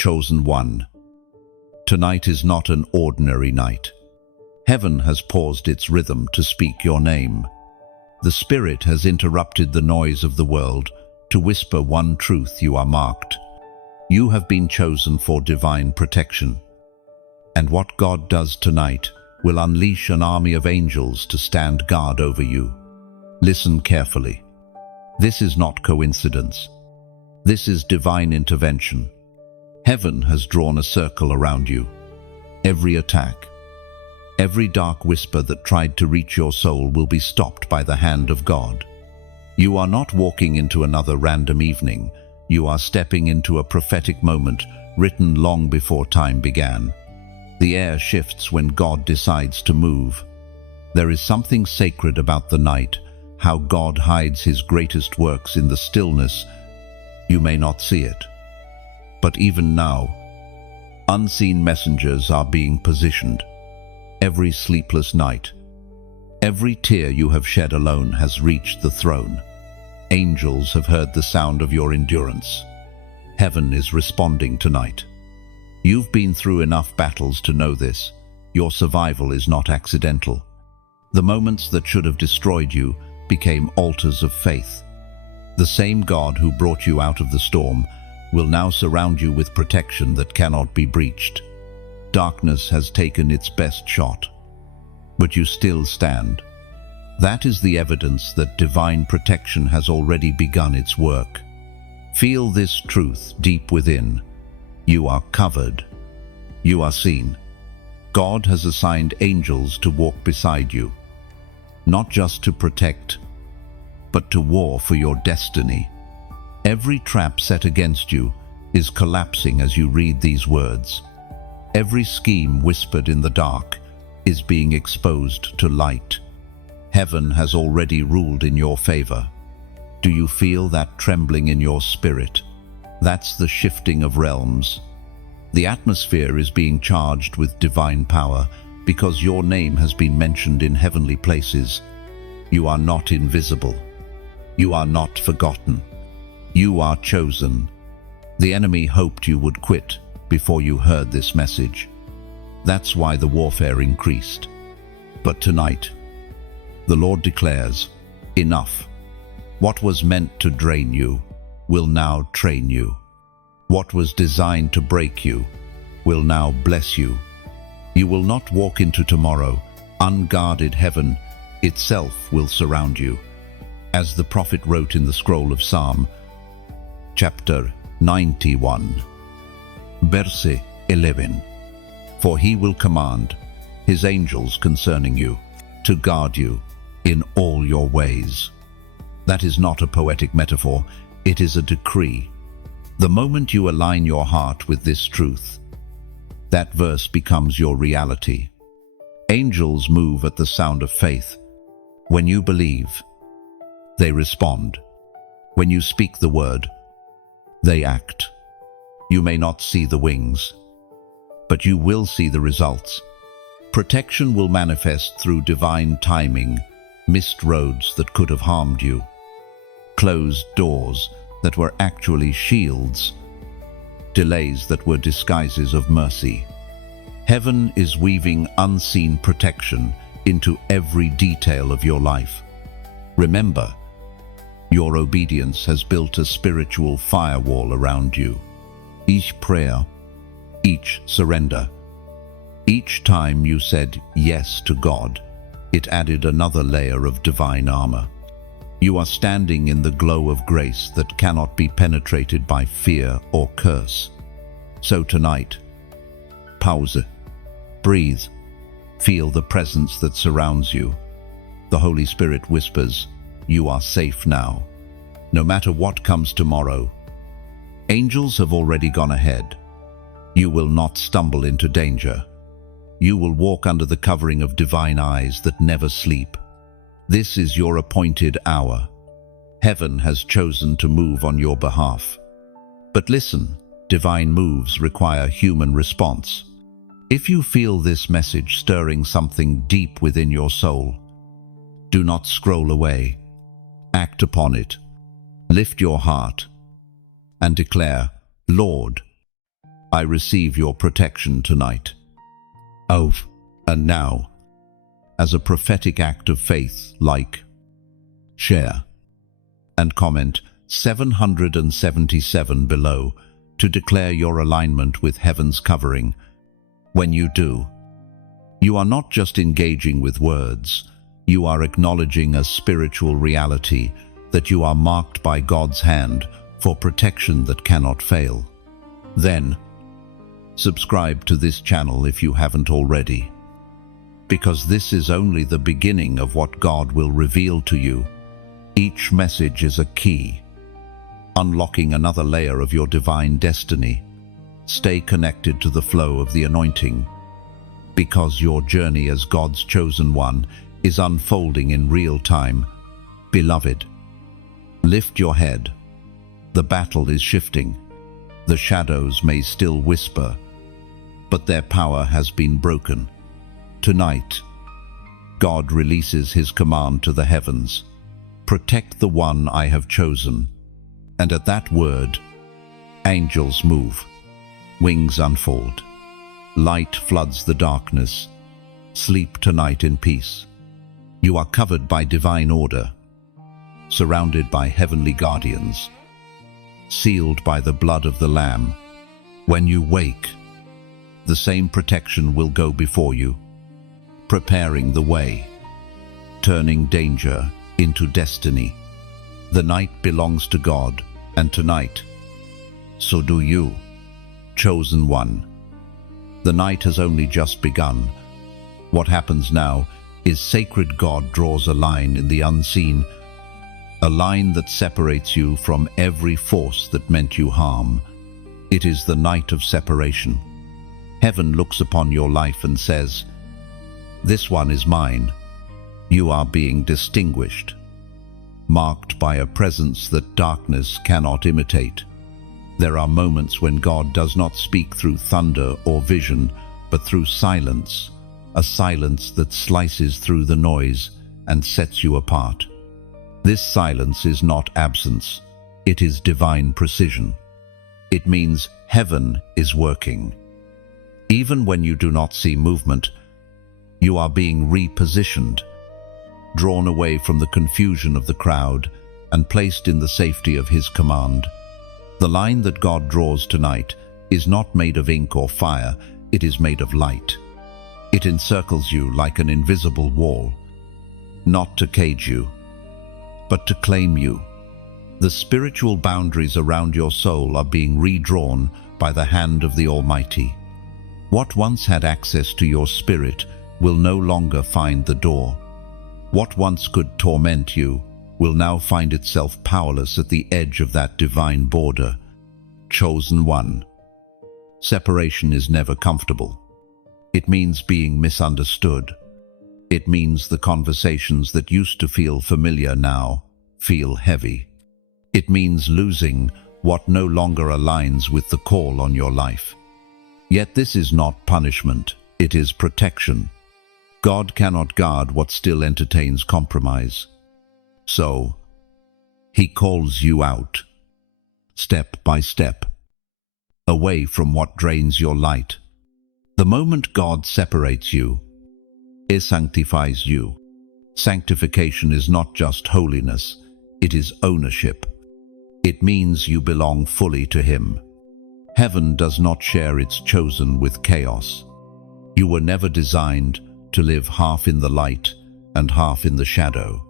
chosen one. Tonight is not an ordinary night. Heaven has paused its rhythm to speak your name. The Spirit has interrupted the noise of the world to whisper one truth: you are marked. You have been chosen for divine protection. And what God does tonight will unleash an army of angels to stand guard over you. Listen carefully. This is not coincidence. This is divine intervention. Heaven has drawn a circle around you. Every attack, every dark whisper that tried to reach your soul will be stopped by the hand of God. You are not walking into another random evening. You are stepping into a prophetic moment written long before time began. The air shifts when God decides to move. There is something sacred about the night, how God hides his greatest works in the stillness. You may not see it. But even now, unseen messengers are being positioned. Every sleepless night, every tear you have shed alone has reached the throne. Angels have heard the sound of your endurance. Heaven is responding tonight. You've been through enough battles to know this. Your survival is not accidental. The moments that should have destroyed you became altars of faith. The same God who brought you out of the storm will now surround you with protection that cannot be breached. Darkness has taken its best shot, but you still stand. That is the evidence that divine protection has already begun its work. Feel this truth deep within. You are covered. You are seen. God has assigned angels to walk beside you, not just to protect, but to war for your destiny. Every trap set against you is collapsing as you read these words. Every scheme whispered in the dark is being exposed to light. Heaven has already ruled in your favor. Do you feel that trembling in your spirit? That's the shifting of realms. The atmosphere is being charged with divine power because your name has been mentioned in heavenly places. You are not invisible. You are not forgotten. You are chosen. The enemy hoped you would quit before you heard this message. That's why the warfare increased. But tonight, the Lord declares, enough. What was meant to drain you will now train you. What was designed to break you will now bless you. You will not walk into tomorrow unguarded. Heaven itself will surround you. As the prophet wrote in the scroll of Psalm, chapter 91, verse 11, for he will command his angels concerning you to guard you in all your ways. That is not a poetic metaphor, it is a decree. The moment you align your heart with this truth, that verse becomes your reality. Angels move at the sound of faith. When you believe, they respond. When you speak the word, they act. You may not see the wings, but you will see the results. Protection will manifest through divine timing, missed roads that could have harmed you, closed doors that were actually shields, delays that were disguises of mercy. Heaven is weaving unseen protection into every detail of your life. Remember, your obedience has built a spiritual firewall around you. Each prayer, each surrender, each time you said yes to God, it added another layer of divine armor. You are standing in the glow of grace that cannot be penetrated by fear or curse. So tonight, pause, breathe, feel the presence that surrounds you. The Holy Spirit whispers, you are safe now. No matter what comes tomorrow, angels have already gone ahead. You will not stumble into danger. You will walk under the covering of divine eyes that never sleep. This is your appointed hour. Heaven has chosen to move on your behalf. But listen, divine moves require human response. If you feel this message stirring something deep within your soul, do not scroll away. Act upon it. Lift your heart and declare, Lord, I receive your protection tonight. Oh, and now, as a prophetic act of faith, like, share, and comment 777 below to declare your alignment with heaven's covering. When you do, you are not just engaging with words, you are acknowledging a spiritual reality that you are marked by God's hand for protection that cannot fail. Then, subscribe to this channel if you haven't already, because this is only the beginning of what God will reveal to you. Each message is a key, unlocking another layer of your divine destiny. Stay connected to the flow of the anointing, because your journey as God's chosen one is unfolding in real time. Beloved, lift your head. The battle is shifting. The shadows may still whisper, but their power has been broken. Tonight, God releases his command to the heavens. Protect the one I have chosen. And at that word, angels move, wings unfold, light floods the darkness. Sleep tonight in peace. You are covered by divine order, surrounded by heavenly guardians, sealed by the blood of the Lamb. When you wake, the same protection will go before you, preparing the way, turning danger into destiny. The night belongs to God, and tonight, so do you, chosen one. The night has only just begun. What happens now is sacred. God draws a line in the unseen, a line that separates you from every force that meant you harm. It is the night of separation. Heaven looks upon your life and says, "This one is mine." You are being distinguished, marked by a presence that darkness cannot imitate. There are moments when God does not speak through thunder or vision, but through silence, a silence that slices through the noise and sets you apart. This silence is not absence, it is divine precision. It means heaven is working. Even when you do not see movement, you are being repositioned, drawn away from the confusion of the crowd and placed in the safety of his command. The line that God draws tonight is not made of ink or fire, it is made of light. It encircles you like an invisible wall, not to cage you, but to claim you. The spiritual boundaries around your soul are being redrawn by the hand of the Almighty. What once had access to your spirit will no longer find the door. What once could torment you will now find itself powerless at the edge of that divine border. Chosen one. Separation is never comfortable. It means being misunderstood. It means the conversations that used to feel familiar now feel heavy. It means losing what no longer aligns with the call on your life. Yet this is not punishment, it is protection. God cannot guard what still entertains compromise. So, he calls you out, step by step, away from what drains your light. The moment God separates you, he sanctifies you. Sanctification is not just holiness, it is ownership. It means you belong fully to him. Heaven does not share its chosen with chaos. You were never designed to live half in the light and half in the shadow.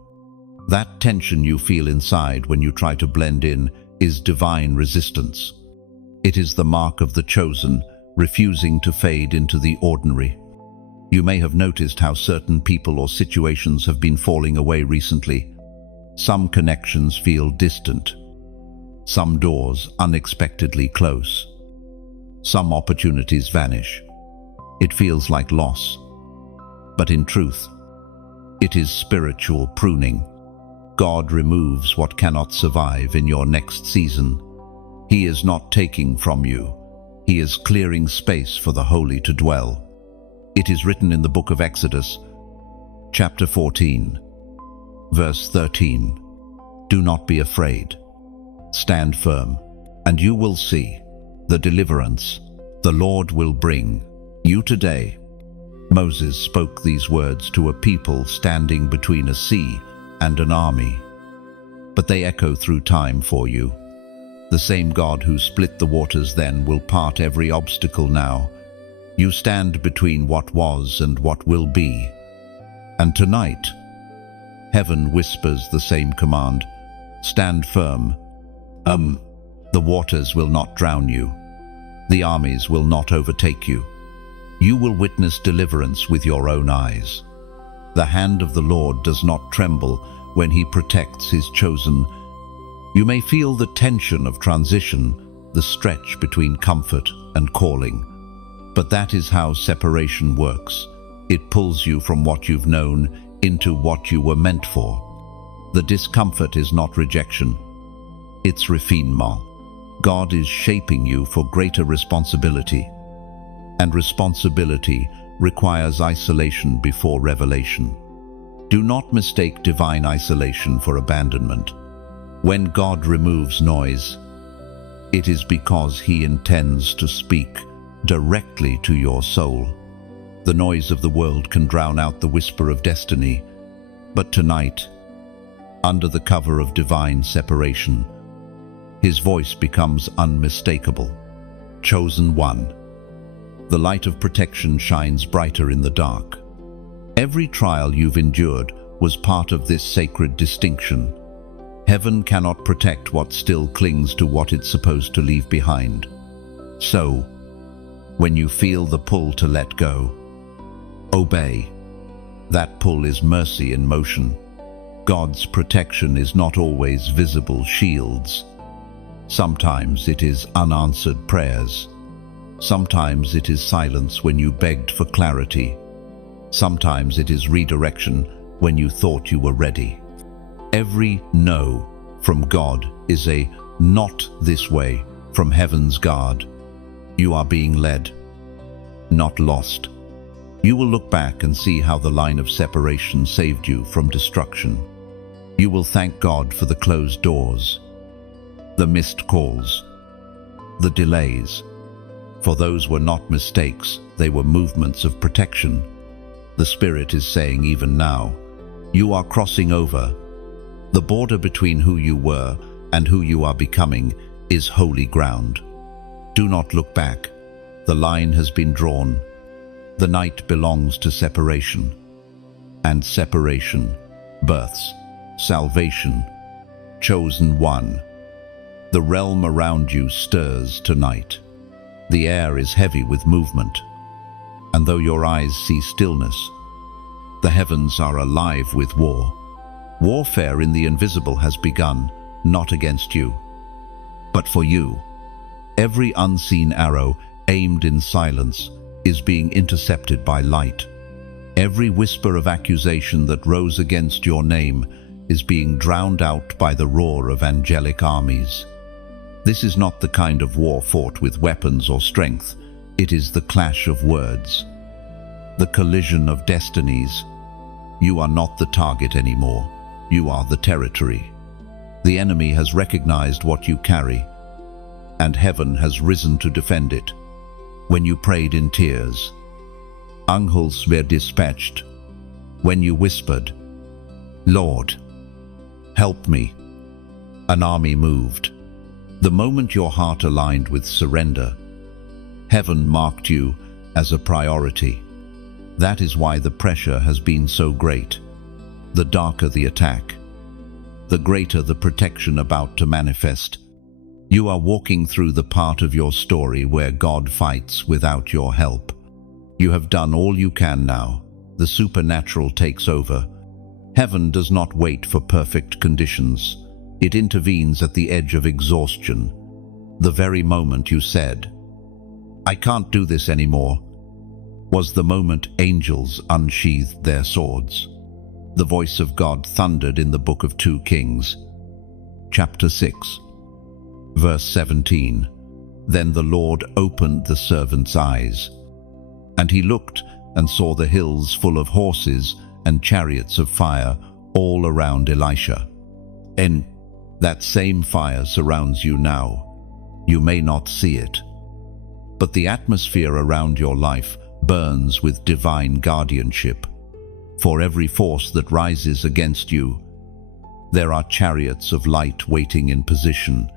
That tension you feel inside when you try to blend in is divine resistance. It is the mark of the chosen, refusing to fade into the ordinary. You may have noticed how certain people or situations have been falling away recently. Some connections feel distant. Some doors unexpectedly close. Some opportunities vanish. It feels like loss. But in truth, it is spiritual pruning. God removes what cannot survive in your next season. He is not taking from you. He is clearing space for the holy to dwell. It is written in the book of Exodus, chapter 14, verse 13. Do not be afraid. Stand firm, and you will see the deliverance The Lord will bring you today. Moses spoke these words to a people standing between a sea and an army. But they echo through time for you. The same God who split the waters then will part every obstacle now. You stand between what was and what will be. And tonight, heaven whispers the same command. Stand firm. The waters will not drown you. The armies will not overtake you. You will witness deliverance with your own eyes. The hand of the Lord does not tremble when he protects his chosen. You may feel the tension of transition, the stretch between comfort and calling. But that is how separation works. It pulls you from what you've known into what you were meant for. The discomfort is not rejection. It's refinement. God is shaping you for greater responsibility. And responsibility requires isolation before revelation. Do not mistake divine isolation for abandonment. When God removes noise, it is because he intends to speak directly to your soul. The noise of the world can drown out the whisper of destiny, but tonight, under the cover of divine separation, his voice becomes unmistakable. Chosen one. The light of protection shines brighter in the dark. Every trial you've endured was part of this sacred distinction. Heaven cannot protect what still clings to what it's supposed to leave behind. So, when you feel the pull to let go, obey. That pull is mercy in motion. God's protection is not always visible shields. Sometimes it is unanswered prayers. Sometimes it is silence when you begged for clarity. Sometimes it is redirection when you thought you were ready. Every no from God is a not this way from heaven's guard. You are being led, not lost. You will look back and see how the line of separation saved you from destruction. You will thank God for the closed doors, the missed calls, the delays. For those were not mistakes, they were movements of protection. The Spirit is saying even now, you are crossing over. The border between who you were and who you are becoming is holy ground. Do not look back. The line has been drawn. The night belongs to separation. And separation births salvation. Chosen one. The realm around you stirs tonight. The air is heavy with movement. And though your eyes see stillness, the heavens are alive with war. Warfare in the invisible has begun, not against you, but for you. Every unseen arrow aimed in silence is being intercepted by light. Every whisper of accusation that rose against your name is being drowned out by the roar of angelic armies. This is not the kind of war fought with weapons or strength. It is the clash of words, the collision of destinies. You are not the target anymore. You are the territory. The enemy has recognized what you carry, and heaven has risen to defend it. When you prayed in tears, angels were dispatched. When you whispered, Lord, help me, an army moved. The moment your heart aligned with surrender, heaven marked you as a priority. That is why the pressure has been so great. The darker the attack, the greater the protection about to manifest. You are walking through the part of your story where God fights without your help. You have done all you can now. The supernatural takes over. Heaven does not wait for perfect conditions. It intervenes at the edge of exhaustion. The very moment you said, I can't do this anymore, was the moment angels unsheathed their swords. The voice of God thundered in the book of 2 Kings, chapter 6, verse 17. Then the Lord opened the servant's eyes, and he looked and saw the hills full of horses and chariots of fire all around Elisha. And that same fire surrounds you now. You may not see it, but the atmosphere around your life burns with divine guardianship. For every force that rises against you, there are chariots of light waiting in position.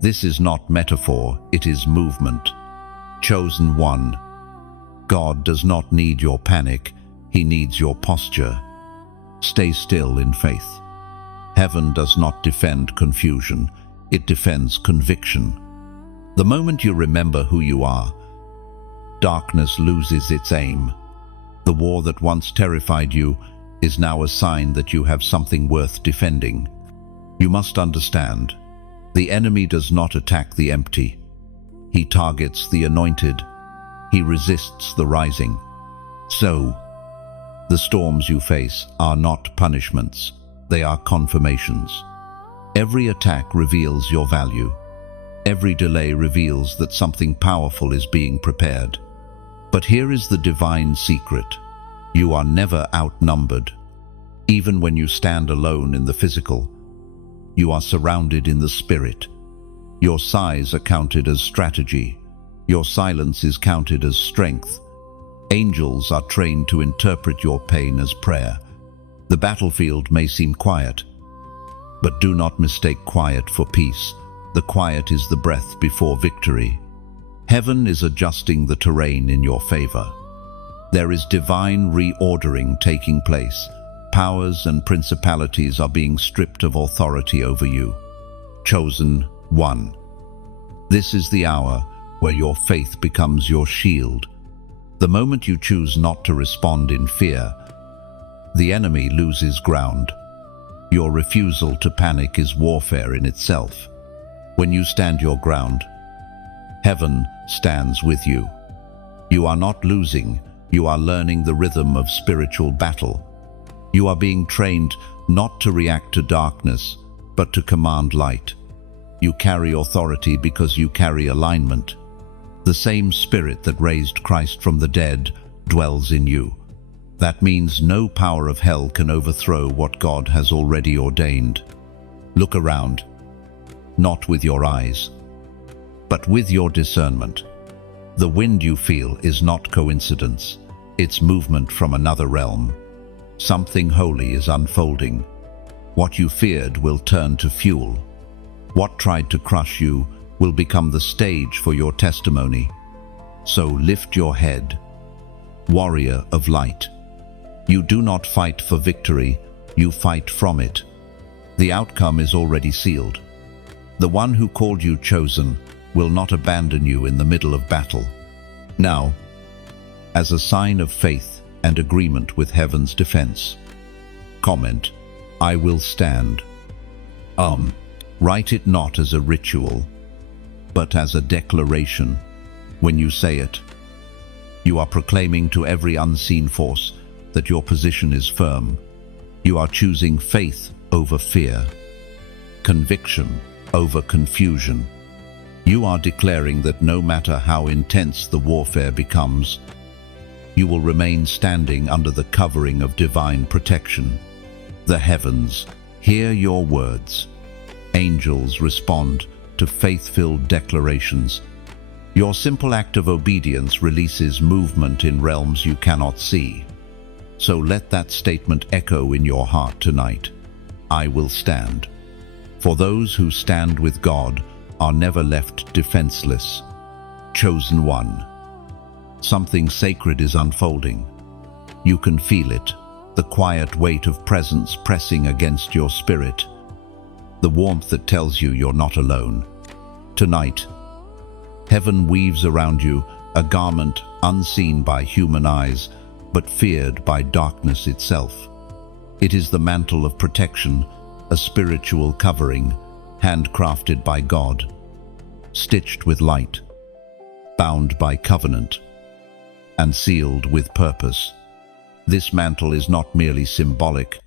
This is not metaphor, it is movement. Chosen one, God does not need your panic, He needs your posture. Stay still in faith. Heaven does not defend confusion, it defends conviction. The moment you remember who you are, darkness loses its aim. The war that once terrified you is now a sign that you have something worth defending. You must understand, the enemy does not attack the empty. He targets the anointed. He resists the rising. So, the storms you face are not punishments, they are confirmations. Every attack reveals your value. Every delay reveals that something powerful is being prepared. But here is the divine secret. You are never outnumbered. Even when you stand alone in the physical, you are surrounded in the spirit. Your sighs are counted as strategy. Your silence is counted as strength. Angels are trained to interpret your pain as prayer. The battlefield may seem quiet, but do not mistake quiet for peace. The quiet is the breath before victory. Heaven is adjusting the terrain in your favor. There is divine reordering taking place. Powers and principalities are being stripped of authority over you. Chosen one. This is the hour where your faith becomes your shield. The moment you choose not to respond in fear, the enemy loses ground. Your refusal to panic is warfare in itself. When you stand your ground, heaven stands with you. You are not losing, you are learning the rhythm of spiritual battle. You are being trained not to react to darkness, but to command light. You carry authority because you carry alignment. The same Spirit that raised Christ from the dead dwells in you. That means no power of hell can overthrow what God has already ordained. Look around, not with your eyes, but with your discernment. The wind you feel is not coincidence, it's movement from another realm. Something holy is unfolding. What you feared will turn to fuel. What tried to crush you will become the stage for your testimony. So lift your head, warrior of light. You do not fight for victory, you fight from it. The outcome is already sealed. The one who called you chosen will not abandon you in the middle of battle. Now, as a sign of faith and agreement with heaven's defense, comment, I will stand. Write it not as a ritual, but as a declaration. When you say it, you are proclaiming to every unseen force that your position is firm. You are choosing faith over fear, conviction over confusion. You are declaring that no matter how intense the warfare becomes, you will remain standing under the covering of divine protection. The heavens hear your words. Angels respond to faith-filled declarations. Your simple act of obedience releases movement in realms you cannot see. So let that statement echo in your heart tonight. I will stand. For those who stand with God are never left defenseless. Chosen one. Something sacred is unfolding. You can feel it, the quiet weight of presence pressing against your spirit, the warmth that tells you you're not alone. Tonight, heaven weaves around you a garment unseen by human eyes, but feared by darkness itself. It is the mantle of protection, a spiritual covering, handcrafted by God, stitched with light, bound by covenant, and sealed with purpose. This mantle is not merely symbolic.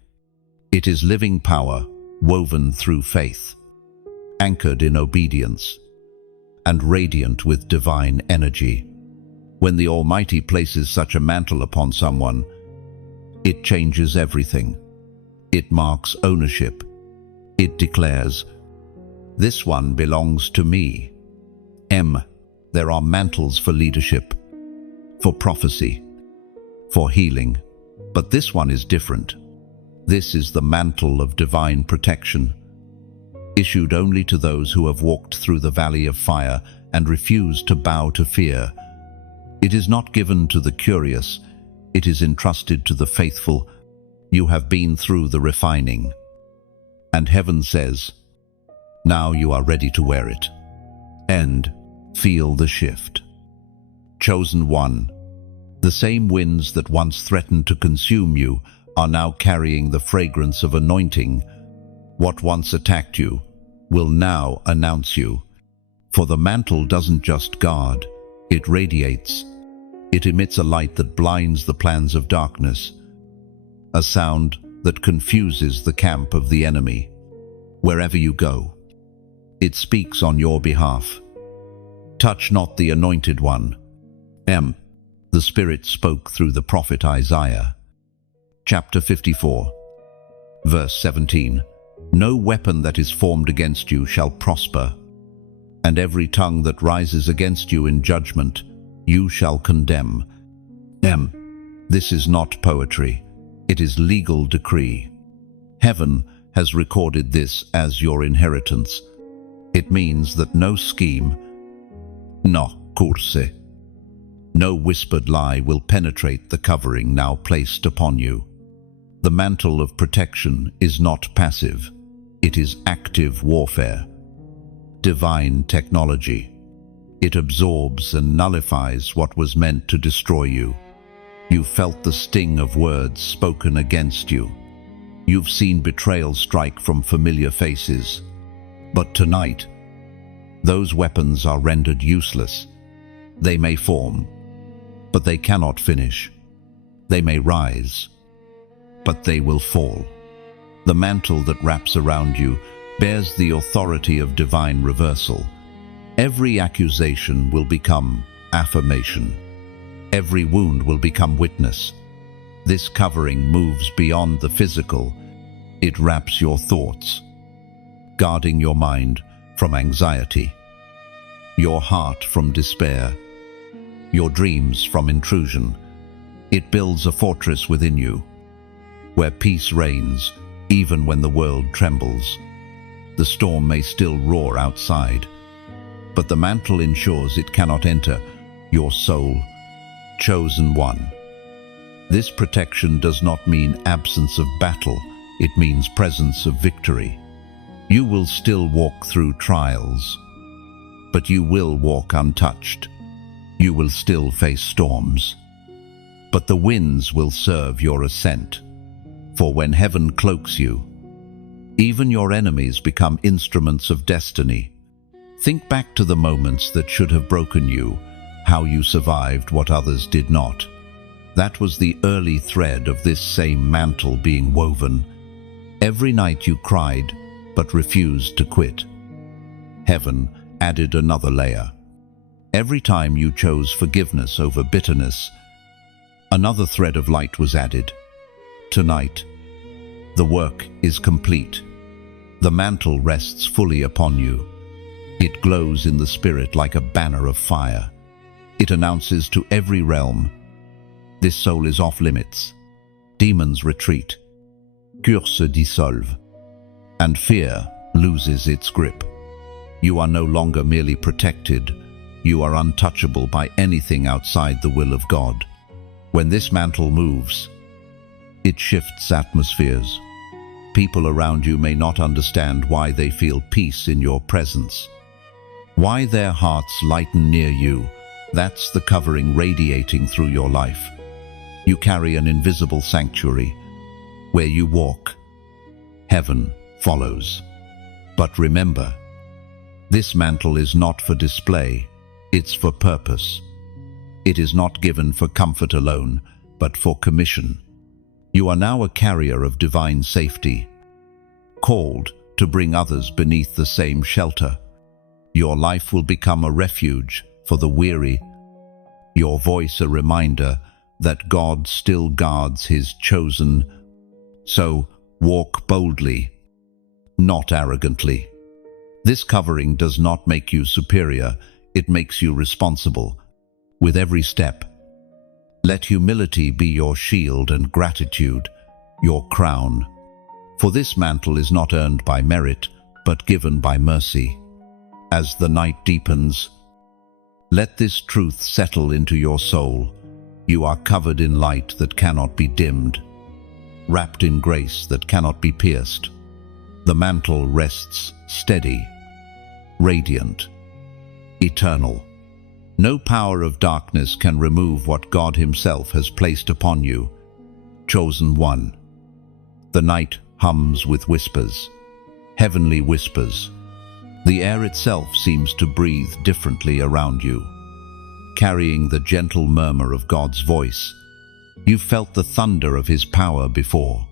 It is living power, woven through faith, anchored in obedience, and radiant with divine energy. When the Almighty places such a mantle upon someone, it changes everything. It marks ownership. It declares, "This one belongs to me." There are mantles for leadership, for prophecy, for healing, but this one is different. This is the mantle of divine protection, issued only to those who have walked through the valley of fire and refused to bow to fear. It is not given to the curious, it is entrusted to the faithful. You have been through the refining. And heaven says, now you are ready to wear it. And feel the shift. Chosen one, the same winds that once threatened to consume you are now carrying the fragrance of anointing. What once attacked you will now announce you. For the mantle doesn't just guard, it radiates. It emits a light that blinds the plans of darkness, a sound that confuses the camp of the enemy. Wherever you go, it speaks on your behalf. Touch not the anointed one. The Spirit spoke through the prophet Isaiah. Chapter 54, verse 17. No weapon that is formed against you shall prosper, and every tongue that rises against you in judgment you shall condemn. This is not poetry, it is legal decree. Heaven has recorded this as your inheritance. It means that no scheme, no curse, no whispered lie will penetrate the covering now placed upon you. The mantle of protection is not passive, it is active warfare. Divine technology. It absorbs and nullifies what was meant to destroy you. You felt the sting of words spoken against you. You've seen betrayal strike from familiar faces. But tonight, those weapons are rendered useless. They may form, but they cannot finish. They may rise, but they will fall. The mantle that wraps around you bears the authority of divine reversal. Every accusation will become affirmation. Every wound will become witness. This covering moves beyond the physical. It wraps your thoughts, guarding your mind from anxiety, your heart from despair, your dreams from intrusion. It builds a fortress within you, where peace reigns even when the world trembles. The storm may still roar outside, but the mantle ensures it cannot enter your soul. Chosen one. This protection does not mean absence of battle, it means presence of victory. You will still walk through trials, but you will walk untouched. You will still face storms, but the winds will serve your ascent. For when heaven cloaks you, even your enemies become instruments of destiny. Think back to the moments that should have broken you, how you survived what others did not. That was the early thread of this same mantle being woven. Every night you cried, but refused to quit. Heaven added another layer. Every time you chose forgiveness over bitterness, another thread of light was added. Tonight, the work is complete. The mantle rests fully upon you. It glows in the spirit like a banner of fire. It announces to every realm, this soul is off limits. Demons retreat. Curses se dissolvent. And fear loses its grip. You are no longer merely protected. You are untouchable by anything outside the will of God. When this mantle moves, it shifts atmospheres. People around you may not understand why they feel peace in your presence, why their hearts lighten near you. That's the covering radiating through your life. You carry an invisible sanctuary. Where you walk, heaven follows. But remember, this mantle is not for display, it's for purpose. It is not given for comfort alone, but for commission. You are now a carrier of divine safety, called to bring others beneath the same shelter. Your life will become a refuge for the weary, your voice a reminder that God still guards His chosen. So walk boldly, not arrogantly. This covering does not make you superior, it makes you responsible. With every step, let humility be your shield and gratitude your crown. For this mantle is not earned by merit, but given by mercy. As the night deepens, let this truth settle into your soul. You are covered in light that cannot be dimmed, wrapped in grace that cannot be pierced. The mantle rests steady, radiant, eternal. No power of darkness can remove what God Himself has placed upon you. Chosen one. The night hums with whispers, heavenly whispers. The air itself seems to breathe differently around you, carrying the gentle murmur of God's voice. You've felt the thunder of His power before,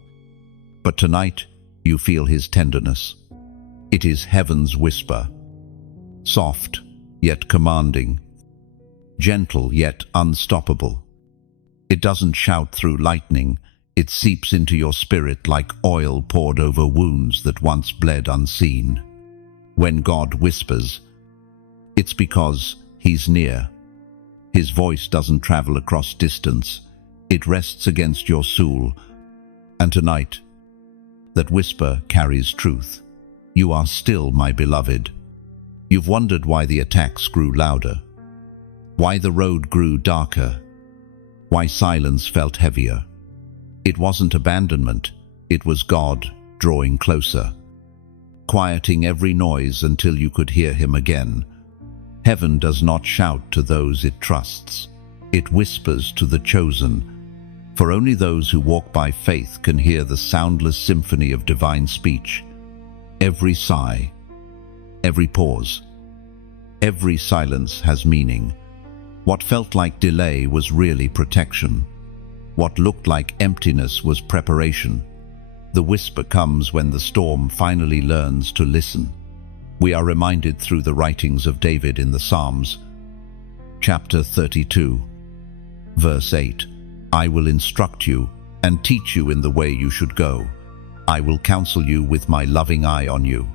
but tonight you feel His tenderness. It is heaven's whisper, soft yet commanding, gentle yet unstoppable. It doesn't shout through lightning, it seeps into your spirit like oil poured over wounds that once bled unseen. When God whispers, it's because He's near. His voice doesn't travel across distance, it rests against your soul. And tonight, that whisper carries truth. You are still my beloved. You've wondered why the attacks grew louder, why the road grew darker, why silence felt heavier. It wasn't abandonment, it was God drawing closer, quieting every noise until you could hear Him again. Heaven does not shout to those it trusts, it whispers to the chosen. For only those who walk by faith can hear the soundless symphony of divine speech. Every sigh, every pause, every silence has meaning. What felt like delay was really protection. What looked like emptiness was preparation. The whisper comes when the storm finally learns to listen. We are reminded through the writings of David in the Psalms. Chapter 32, verse 8. I will instruct you and teach you in the way you should go. I will counsel you with my loving eye on you.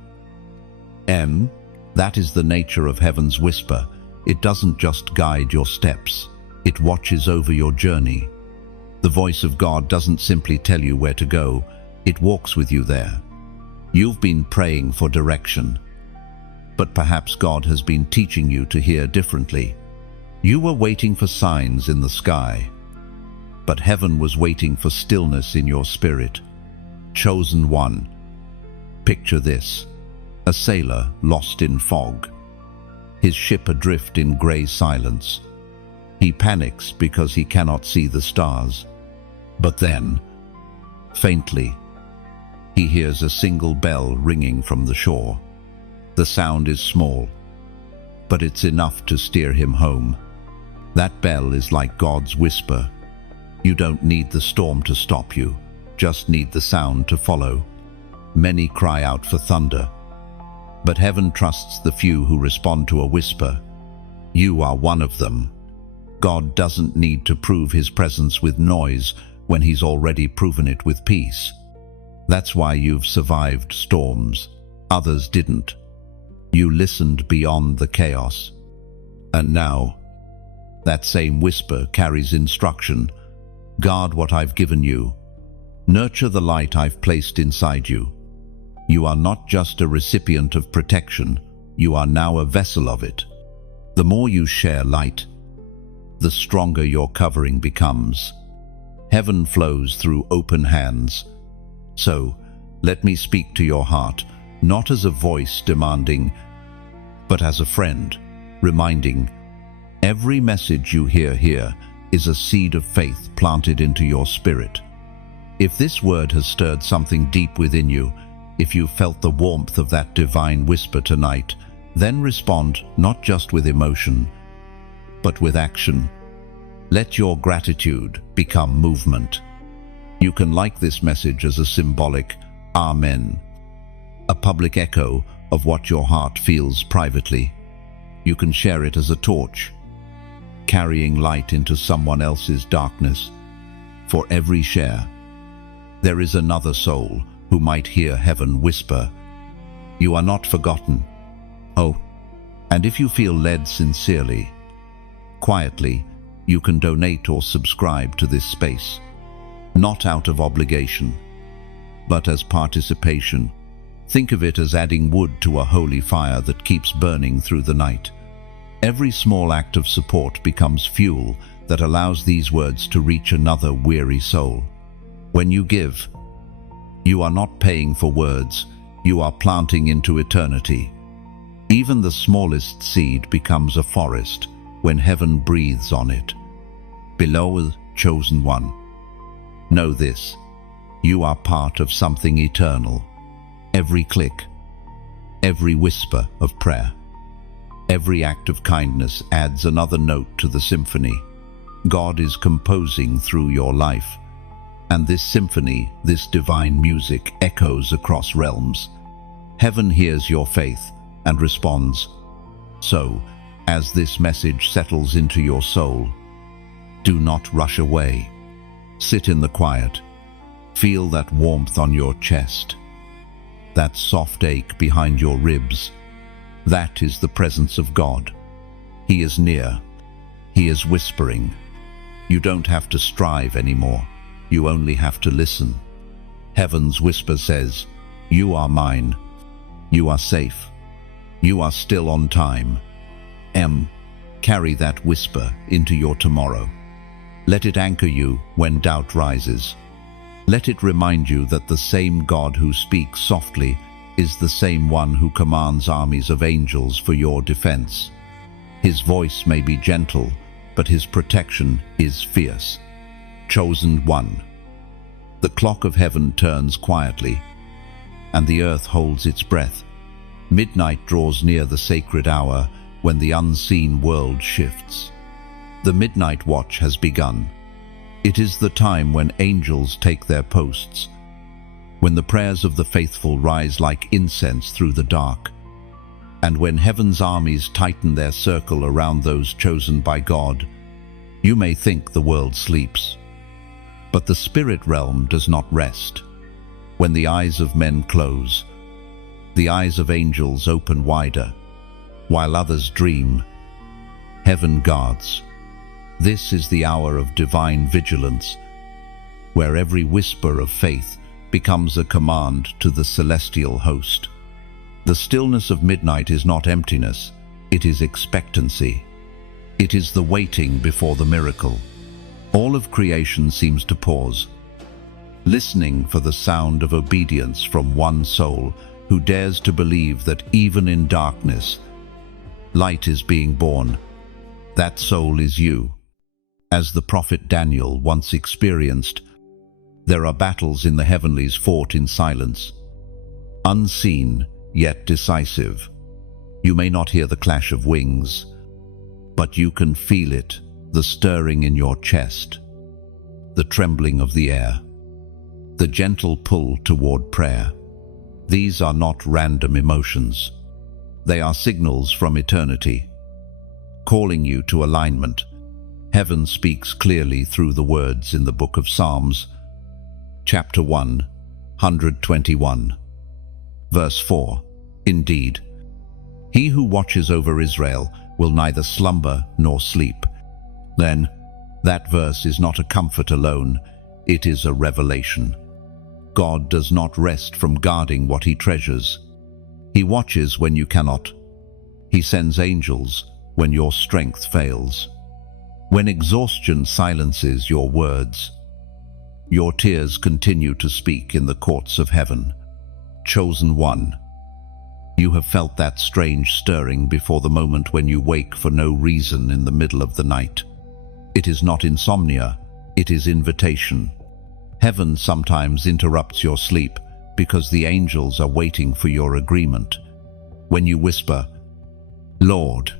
That is the nature of heaven's whisper. It doesn't just guide your steps, it watches over your journey. The voice of God doesn't simply tell you where to go, it walks with you there. You've been praying for direction, but perhaps God has been teaching you to hear differently. You were waiting for signs in the sky, but heaven was waiting for stillness in your spirit. Chosen one. Picture this: a sailor lost in fog, his ship adrift in grey silence. He panics because he cannot see the stars. But then, faintly, he hears a single bell ringing from the shore. The sound is small, but it's enough to steer him home. That bell is like God's whisper. You don't need the storm to stop you, just need the sound to follow. Many cry out for thunder, but heaven trusts the few who respond to a whisper. You are one of them. God doesn't need to prove His presence with noise when He's already proven it with peace. That's why you've survived storms. Others didn't. You listened beyond the chaos. And now, that same whisper carries instruction. Guard what I've given you. Nurture the light I've placed inside you. You are not just a recipient of protection, you are now a vessel of it. The more you share light, the stronger your covering becomes. Heaven flows through open hands. So, let me speak to your heart, not as a voice demanding, but as a friend, reminding, every message you hear here is a seed of faith planted into your spirit. If this word has stirred something deep within you, if you felt the warmth of that divine whisper tonight, then respond not just with emotion, but with action. Let your gratitude become movement. You can like this message as a symbolic Amen, a public echo of what your heart feels privately. You can share it as a torch, carrying light into someone else's darkness. For every share, there is another soul who might hear heaven whisper, you are not forgotten. Oh, And if you feel led sincerely, quietly, you can donate or subscribe to this space, not out of obligation, but as participation. Think of it as adding wood to a holy fire that keeps burning through the night. Every small act of support becomes fuel that allows these words to reach another weary soul. When you give, you are not paying for words, you are planting into eternity. Even the smallest seed becomes a forest when heaven breathes on it. Beloved chosen one, know this: you are part of something eternal. Every click, every whisper of prayer, every act of kindness adds another note to the symphony God is composing through your life. And this symphony, this divine music, echoes across realms. Heaven hears your faith and responds. So, as this message settles into your soul, do not rush away. Sit in the quiet. Feel that warmth on your chest, that soft ache behind your ribs. That is the presence of God. He is near. He is whispering. You don't have to strive anymore. You only have to listen. Heaven's whisper says, "You are mine. You are safe. You are still on time." Carry that whisper into your tomorrow. Let it anchor you when doubt rises. Let it remind you that the same God who speaks softly is the same one who commands armies of angels for your defense. His voice may be gentle, but his protection is fierce. Chosen one. The clock of heaven turns quietly, and the earth holds its breath. Midnight draws near, the sacred hour when the unseen world shifts. The midnight watch has begun. It is the time when angels take their posts, when the prayers of the faithful rise like incense through the dark, and when heaven's armies tighten their circle around those chosen by God. You may think the world sleeps, but the spirit realm does not rest. When the eyes of men close, the eyes of angels open wider. While others dream, heaven guards. This is the hour of divine vigilance, where every whisper of faith becomes a command to the celestial host. The stillness of midnight is not emptiness, it is expectancy. It is the waiting before the miracle. All of creation seems to pause, listening for the sound of obedience from one soul who dares to believe that even in darkness, light is being born. That soul is you. As the prophet Daniel once experienced, there are battles in the heavenlies fought in silence, unseen yet decisive. You may not hear the clash of wings, but you can feel it, the stirring in your chest, the trembling of the air, the gentle pull toward prayer. These are not random emotions. They are signals from eternity, calling you to alignment. Heaven speaks clearly through the words in the book of Psalms, chapter 121, verse 4. Indeed, he who watches over Israel will neither slumber nor sleep. Then, that verse is not a comfort alone, it is a revelation. God does not rest from guarding what he treasures. He watches when you cannot. He sends angels when your strength fails. When exhaustion silences your words, your tears continue to speak in the courts of heaven. Chosen one, you have felt that strange stirring before the moment when you wake for no reason in the middle of the night. It is not insomnia, it is invitation. Heaven sometimes interrupts your sleep because the angels are waiting for your agreement. When you whisper, "Lord,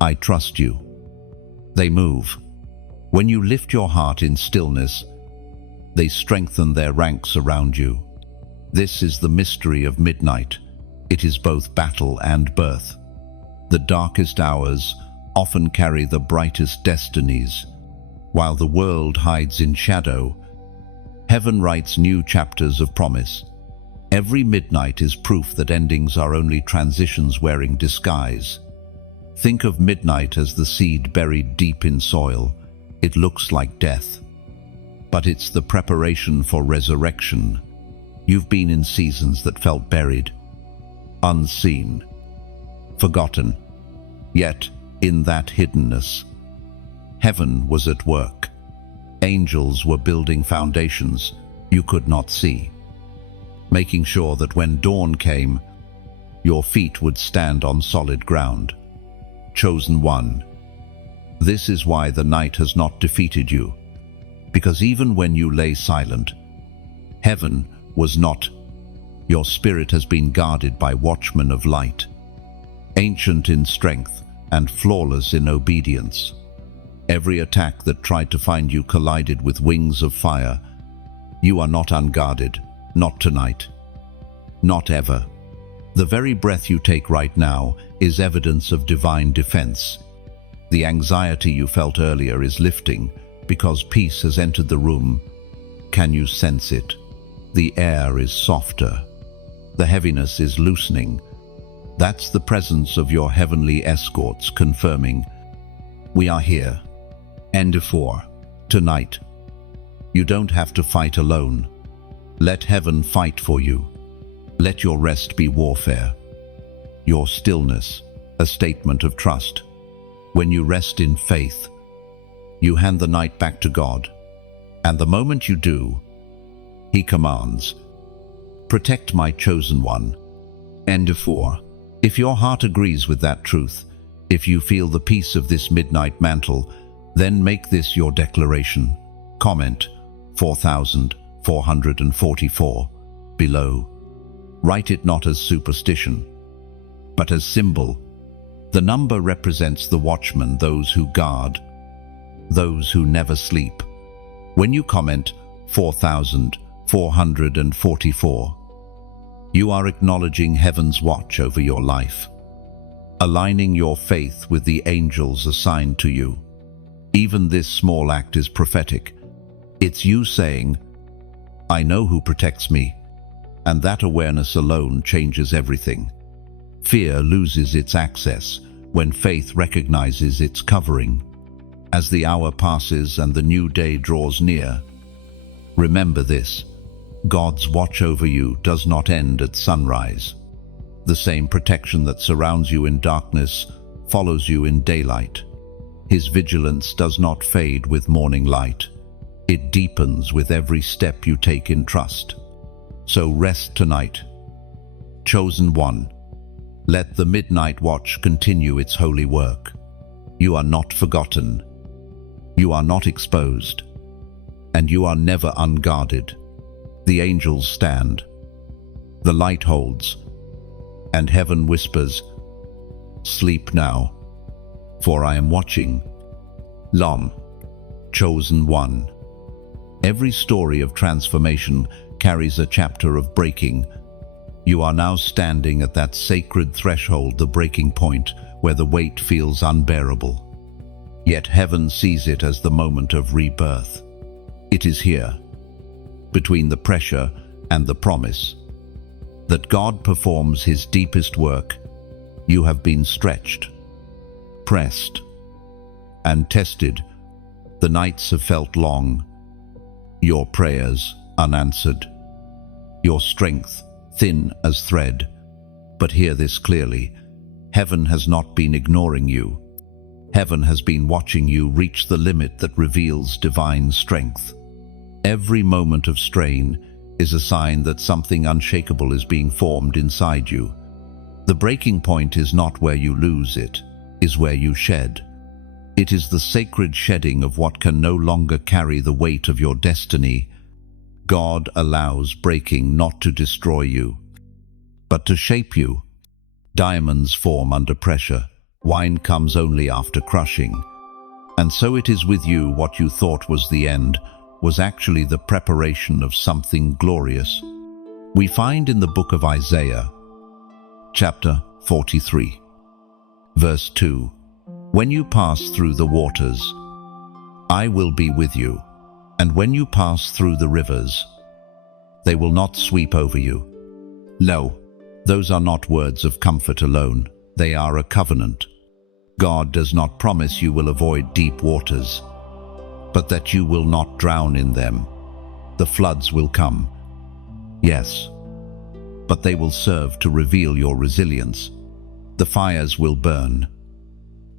I trust you," they move. When you lift your heart in stillness, they strengthen their ranks around you. This is the mystery of midnight. It is both battle and birth. The darkest hours often carry the brightest destinies. While the world hides in shadow, heaven writes new chapters of promise. Every midnight is proof that endings are only transitions wearing disguise. Think of midnight as the seed buried deep in soil. It looks like death, but it's the preparation for resurrection. You've been in seasons that felt buried, unseen, forgotten. Yet, in that hiddenness, heaven was at work. Angels were building foundations you could not see, making sure that when dawn came, your feet would stand on solid ground. Chosen one. This is why the night has not defeated you, because even when you lay silent, heaven was not. Your spirit has been guarded by watchmen of light, ancient in strength and flawless in obedience. Every attack that tried to find you collided with wings of fire. You are not unguarded, not tonight, not ever. The very breath you take right now is evidence of divine defense. The anxiety you felt earlier is lifting because peace has entered the room. Can you sense it? The air is softer. The heaviness is loosening. That's the presence of your heavenly escorts confirming, we are here. End of 4. Tonight. You don't have to fight alone. Let heaven fight for you. Let your rest be warfare. Your stillness, a statement of trust. When you rest in faith, you hand the night back to God. And the moment you do, He commands, protect my chosen one. End of 4. If your heart agrees with that truth, if you feel the peace of this midnight mantle, then make this your declaration. Comment 4444 below. Write it not as superstition, but as symbol. The number represents the watchmen, those who guard, those who never sleep. When you comment 4444, you are acknowledging heaven's watch over your life, aligning your faith with the angels assigned to you. Even this small act is prophetic. It's you saying, I know who protects me, and that awareness alone changes everything. Fear loses its access when faith recognizes its covering. As the hour passes and the new day draws near, remember this: God's watch over you does not end at sunrise. The same protection that surrounds you in darkness follows you in daylight. His vigilance does not fade with morning light. It deepens with every step you take in trust. So rest tonight. Chosen one, let the midnight watch continue its holy work. You are not forgotten. You are not exposed. And you are never unguarded. The angels stand. The light holds. And heaven whispers, sleep now, for I am watching. Lom. Chosen one. Every story of transformation carries a chapter of breaking. You are now standing at that sacred threshold, the breaking point, where the weight feels unbearable. Yet heaven sees it as the moment of rebirth. It is here, between the pressure and the promise, that God performs His deepest work. You have been stretched, pressed, and tested. The nights have felt long, your prayers unanswered, your strength thin as thread. But hear this clearly: heaven has not been ignoring you. Heaven has been watching you reach the limit that reveals divine strength. Every moment of strain is a sign that something unshakable is being formed inside you. The breaking point is not where you lose, it is where you shed. It is the sacred shedding of what can no longer carry the weight of your destiny. God allows breaking not to destroy you, but to shape you. Diamonds form under pressure. Wine comes only after crushing. And so it is with you. What you thought was the end was actually the preparation of something glorious. We find in the book of Isaiah, chapter 43, verse 2, when you pass through the waters, I will be with you, and when you pass through the rivers, they will not sweep over you. No, those are not words of comfort alone. They are a covenant. God does not promise you will avoid deep waters, but that you will not drown in them. The floods will come, yes, but they will serve to reveal your resilience. The fires will burn,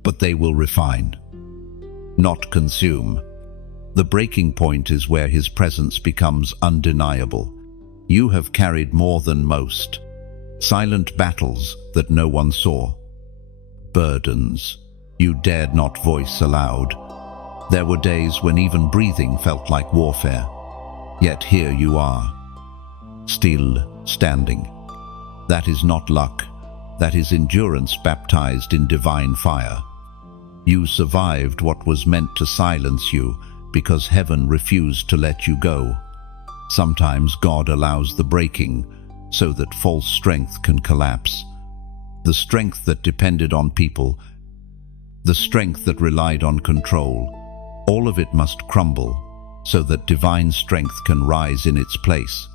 but they will refine, not consume. The breaking point is where His presence becomes undeniable. You have carried more than most. Silent battles that no one saw. Burdens you dared not voice aloud. There were days when even breathing felt like warfare. Yet here you are, still standing. That is not luck. That is endurance baptized in divine fire. You survived what was meant to silence you because heaven refused to let you go. Sometimes God allows the breaking so that false strength can collapse. The strength that depended on people, the strength that relied on control, all of it must crumble so that divine strength can rise in its place.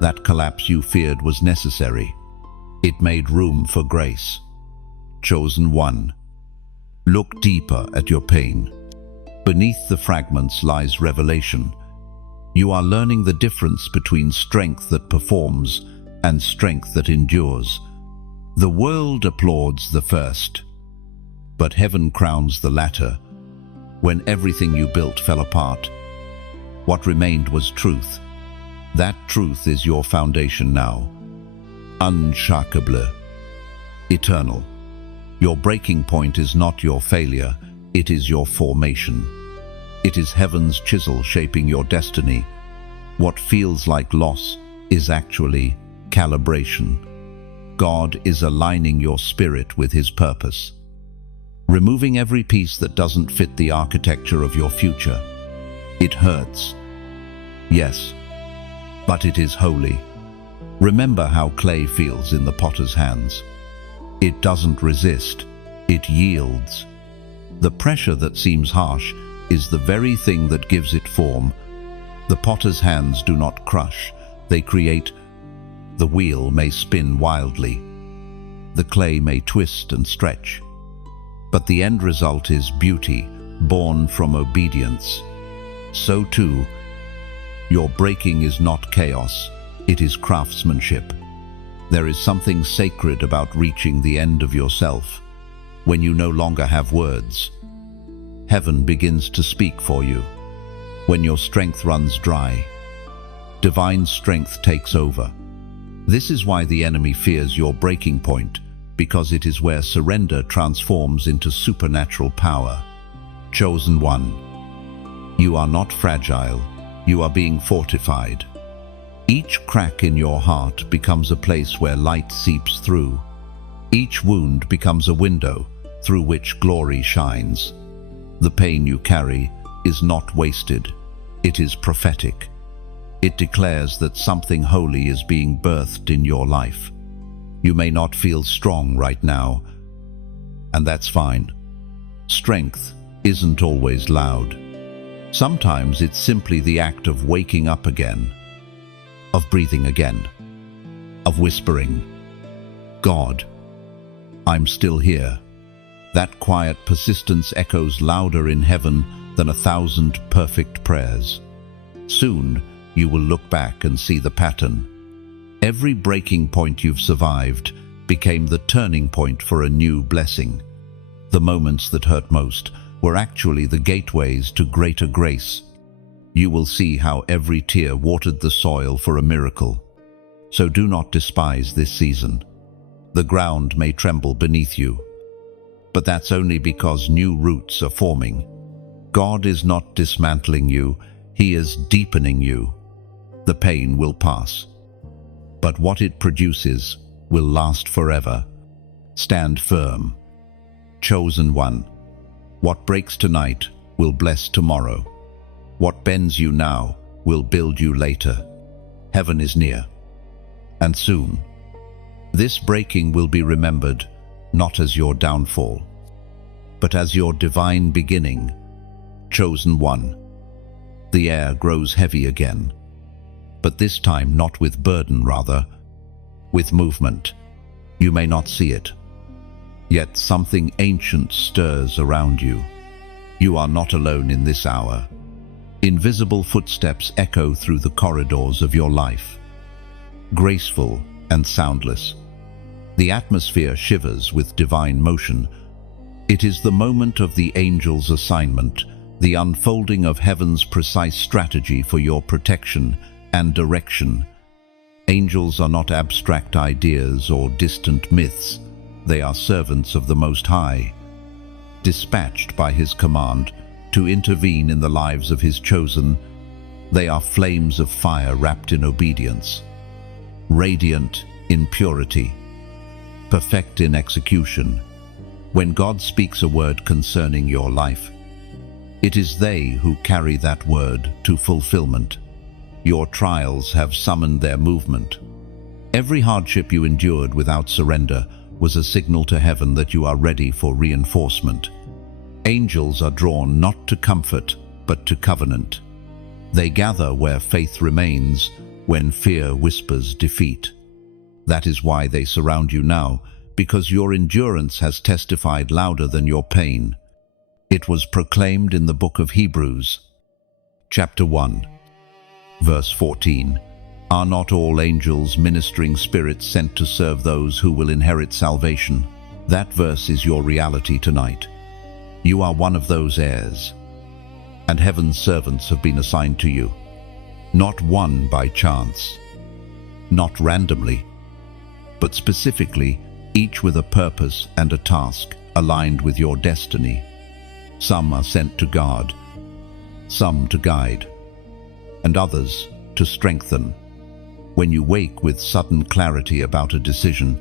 That collapse you feared was necessary. It made room for grace. Chosen one, look deeper at your pain. Beneath the fragments lies revelation. You are learning the difference between strength that performs and strength that endures. The world applauds the first, but heaven crowns the latter. When everything you built fell apart, what remained was truth. That truth is your foundation now. Unshakable, eternal. Your breaking point is not your failure, it is your formation. It is heaven's chisel shaping your destiny. What feels like loss is actually calibration. God is aligning your spirit with His purpose, removing every piece that doesn't fit the architecture of your future. It hurts, yes, but it is holy. Remember how clay feels in the potter's hands. It doesn't resist, it yields. The pressure that seems harsh is the very thing that gives it form. The potter's hands do not crush, they create. The wheel may spin wildly, the clay may twist and stretch, but the end result is beauty, born from obedience. So too, your breaking is not chaos, it is craftsmanship. There is something sacred about reaching the end of yourself. When you no longer have words, heaven begins to speak for you. When your strength runs dry, divine strength takes over. This is why the enemy fears your breaking point, because it is where surrender transforms into supernatural power. Chosen one, you are not fragile, you are being fortified. Each crack in your heart becomes a place where light seeps through. Each wound becomes a window through which glory shines. The pain you carry is not wasted, it is prophetic. It declares that something holy is being birthed in your life. You may not feel strong right now, and that's fine. Strength isn't always loud. Sometimes it's simply the act of waking up again, of breathing again, of whispering, God, I'm still here. That quiet persistence echoes louder in heaven than 1,000 perfect prayers. Soon, you will look back and see the pattern. Every breaking point you've survived became the turning point for a new blessing. The moments that hurt most were actually the gateways to greater grace. You will see how every tear watered the soil for a miracle. So do not despise this season. The ground may tremble beneath you, but that's only because new roots are forming. God is not dismantling you, He is deepening you. The pain will pass, but what it produces will last forever. Stand firm. Chosen one, what breaks tonight will bless tomorrow. What bends you now will build you later. Heaven is near, and soon. This breaking will be remembered not as your downfall, but as your divine beginning. Chosen one, the air grows heavy again, but this time not with burden, rather with movement. You may not see it, Yet something ancient stirs around you. You are not alone in this hour. Invisible footsteps echo through the corridors of your life. Graceful and soundless, the atmosphere shivers with divine motion. It is the moment of the angel's assignment, the unfolding of heaven's precise strategy for your protection and direction. Angels are not abstract ideas or distant myths. They are servants of the Most High, dispatched by His command to intervene in the lives of His chosen. They are flames of fire wrapped in obedience, radiant in purity, perfect in execution. When God speaks a word concerning your life, it is they who carry that word to fulfillment. Your trials have summoned their movement. Every hardship you endured without surrender was a signal to heaven that you are ready for reinforcement. Angels are drawn not to comfort, but to covenant. They gather where faith remains, when fear whispers defeat. That is why they surround you now, because your endurance has testified louder than your pain. It was proclaimed in the book of Hebrews, chapter 1, verse 14. Are not all angels ministering spirits sent to serve those who will inherit salvation? That verse is your reality tonight. You are one of those heirs, and heaven's servants have been assigned to you. Not one by chance, not randomly, but specifically, each with a purpose and a task aligned with your destiny. Some are sent to guard, some to guide, and others to strengthen. When you wake with sudden clarity about a decision,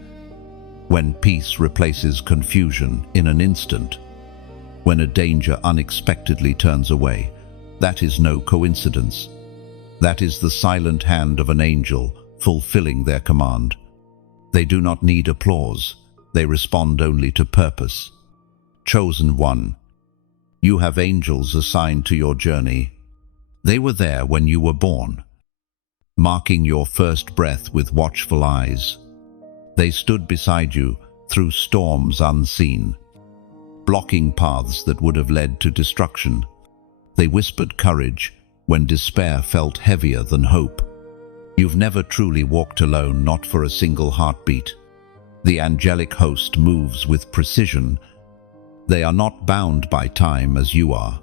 when peace replaces confusion in an instant, when a danger unexpectedly turns away, that is no coincidence. That is the silent hand of an angel fulfilling their command. They do not need applause. They respond only to purpose. Chosen one, you have angels assigned to your journey. They were there when you were born, marking your first breath with watchful eyes. They stood beside you through storms unseen, blocking paths that would have led to destruction. They whispered courage when despair felt heavier than hope. You've never truly walked alone, not for a single heartbeat. The angelic host moves with precision. They are not bound by time as you are.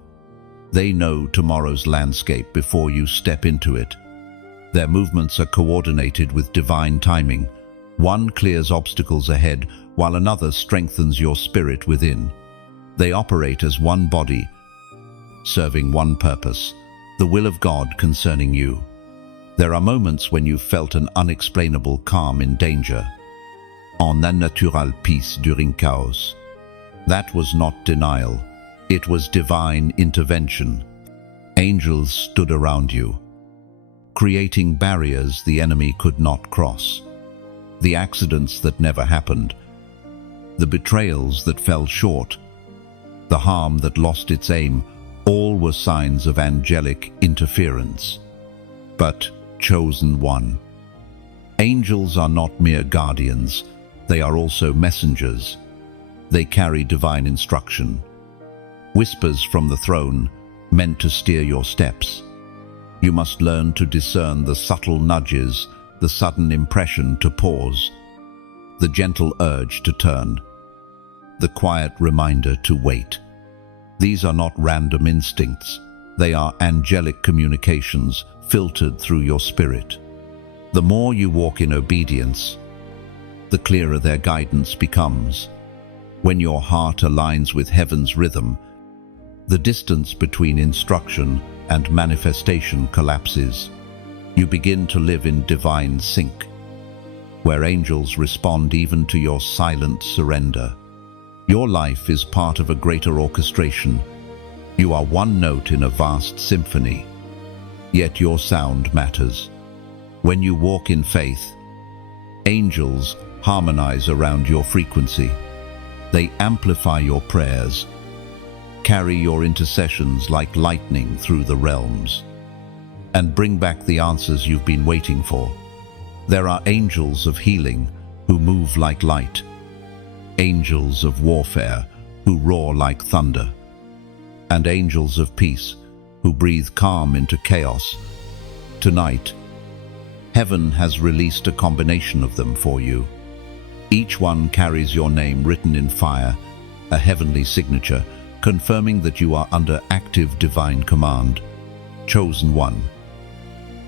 They know tomorrow's landscape before you step into it. Their movements are coordinated with divine timing. One clears obstacles ahead, while another strengthens your spirit within. They operate as one body, serving one purpose, the will of God concerning you. There are moments when you felt an unexplainable calm in danger. Un natural peace during chaos. That was not denial. It was divine intervention. Angels stood around you, creating barriers the enemy could not cross. The accidents that never happened, the betrayals that fell short, the harm that lost its aim, all were signs of angelic interference. But chosen one, angels are not mere guardians, they are also messengers. They carry divine instruction, whispers from the throne meant to steer your steps. You must learn to discern the subtle nudges, the sudden impression to pause, the gentle urge to turn, the quiet reminder to wait. These are not random instincts. They are angelic communications filtered through your spirit. The more you walk in obedience, the clearer their guidance becomes. When your heart aligns with heaven's rhythm, the distance between instruction and manifestation collapses. You begin to live in divine sync, where angels respond even to your silent surrender. Your life is part of a greater orchestration. You are one note in a vast symphony, yet your sound matters. When you walk in faith, angels harmonize around your frequency. They amplify your prayers, carry your intercessions like lightning through the realms, and bring back the answers you've been waiting for. There are angels of healing who move like light, angels of warfare who roar like thunder, and angels of peace who breathe calm into chaos. Tonight, heaven has released a combination of them for you. Each one carries your name written in fire, a heavenly signature, confirming that you are under active divine command. Chosen one.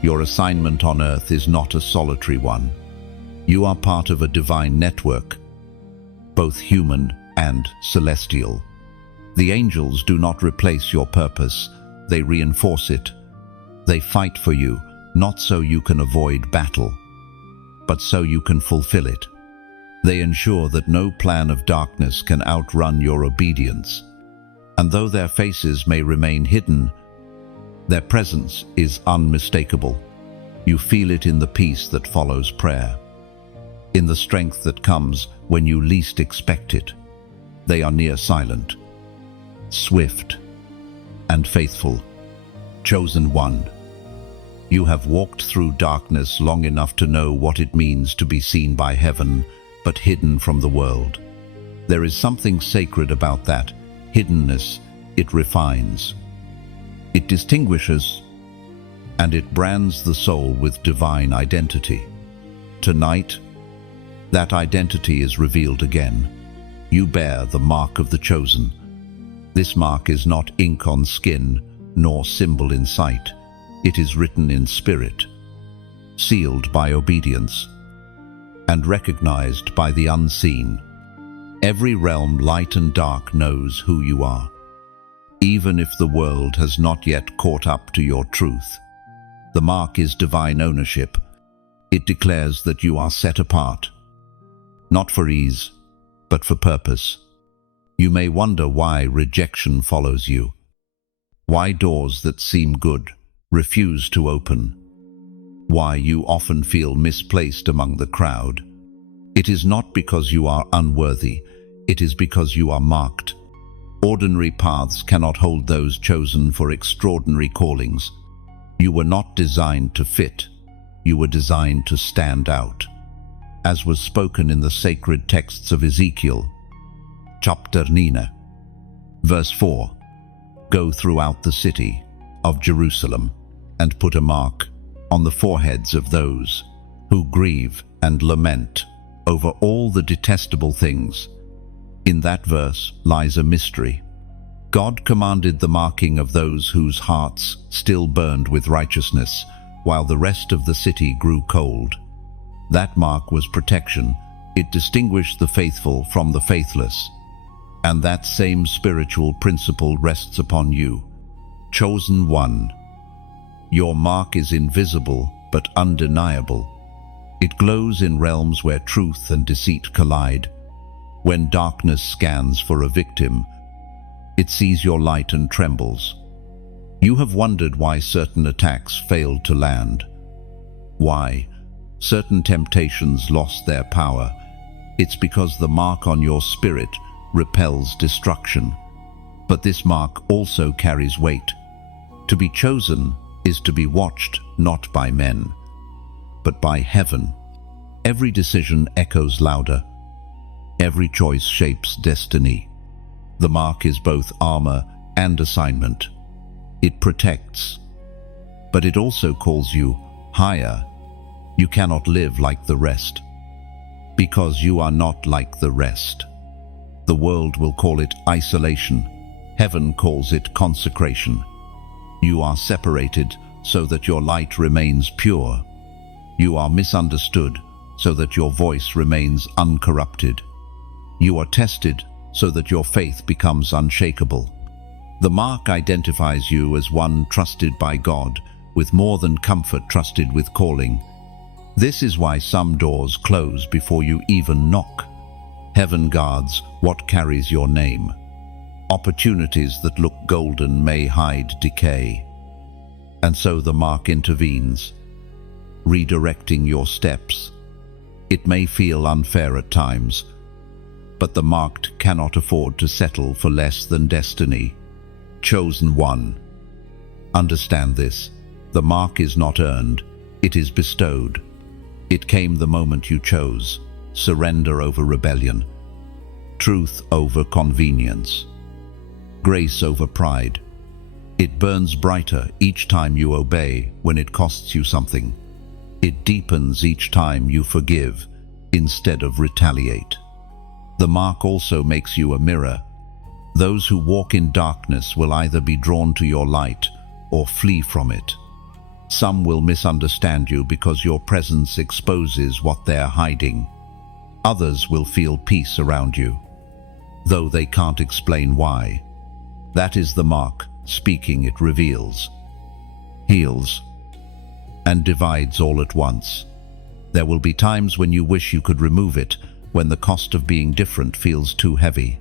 Your assignment on earth is not a solitary one. You are part of a divine network, both human and celestial. The angels do not replace your purpose, they reinforce it. They fight for you, not so you can avoid battle, but so you can fulfill it. They ensure that no plan of darkness can outrun your obedience. And though their faces may remain hidden, their presence is unmistakable. You feel it in the peace that follows prayer, in the strength that comes when you least expect it. They are near silent, swift, and faithful. Chosen one. You have walked through darkness long enough to know what it means to be seen by heaven, but hidden from the world. There is something sacred about that hiddenness. It refines, it distinguishes, and it brands the soul with divine identity. Tonight, that identity is revealed again. You bear the mark of the chosen. This mark is not ink on skin, nor symbol in sight. It is written in spirit, sealed by obedience, and recognized by the unseen. Every realm, light and dark, knows who you are, even if the world has not yet caught up to your truth. The mark is divine ownership. It declares that you are set apart, not for ease, but for purpose. You may wonder why rejection follows you, why doors that seem good refuse to open, why you often feel misplaced among the crowd. It is not because you are unworthy, it is because you are marked. Ordinary paths cannot hold those chosen for extraordinary callings. You were not designed to fit, you were designed to stand out. As was spoken in the sacred texts of Ezekiel, chapter 9, verse 4, go throughout the city of Jerusalem and put a mark on the foreheads of those who grieve and lament over all the detestable things. In that verse lies a mystery. God commanded the marking of those whose hearts still burned with righteousness, while the rest of the city grew cold. That mark was protection. It distinguished the faithful from the faithless. And that same spiritual principle rests upon you. Chosen one. Your mark is invisible but undeniable. It glows in realms where truth and deceit collide. When darkness scans for a victim, it sees your light and trembles. You have wondered why certain attacks failed to land, why certain temptations lost their power. It's because the mark on your spirit repels destruction. But this mark also carries weight. To be chosen is to be watched not by men, but by heaven. Every decision echoes louder. Every choice shapes destiny. The mark is both armor and assignment. It protects, but it also calls you higher. You cannot live like the rest, because you are not like the rest. The world will call it isolation. Heaven calls it consecration. You are separated so that your light remains pure. You are misunderstood so that your voice remains uncorrupted. You are tested so that your faith becomes unshakable. The mark identifies you as one trusted by God, with more than comfort, trusted with calling. This is why some doors close before you even knock. Heaven guards what carries your name. Opportunities that look golden may hide decay. And so the mark intervenes, redirecting your steps. It may feel unfair at times, but the marked cannot afford to settle for less than destiny. Chosen one. Understand this. The mark is not earned, it is bestowed. It came the moment you chose surrender over rebellion, truth over convenience, grace over pride. It burns brighter each time you obey when it costs you something. It deepens each time you forgive instead of retaliate. The mark also makes you a mirror. Those who walk in darkness will either be drawn to your light or flee from it. Some will misunderstand you because your presence exposes what they're hiding. Others will feel peace around you, though they can't explain why. That is the mark. Speaking, it reveals, heals, and divides all at once. There will be times when you wish you could remove it, when the cost of being different feels too heavy.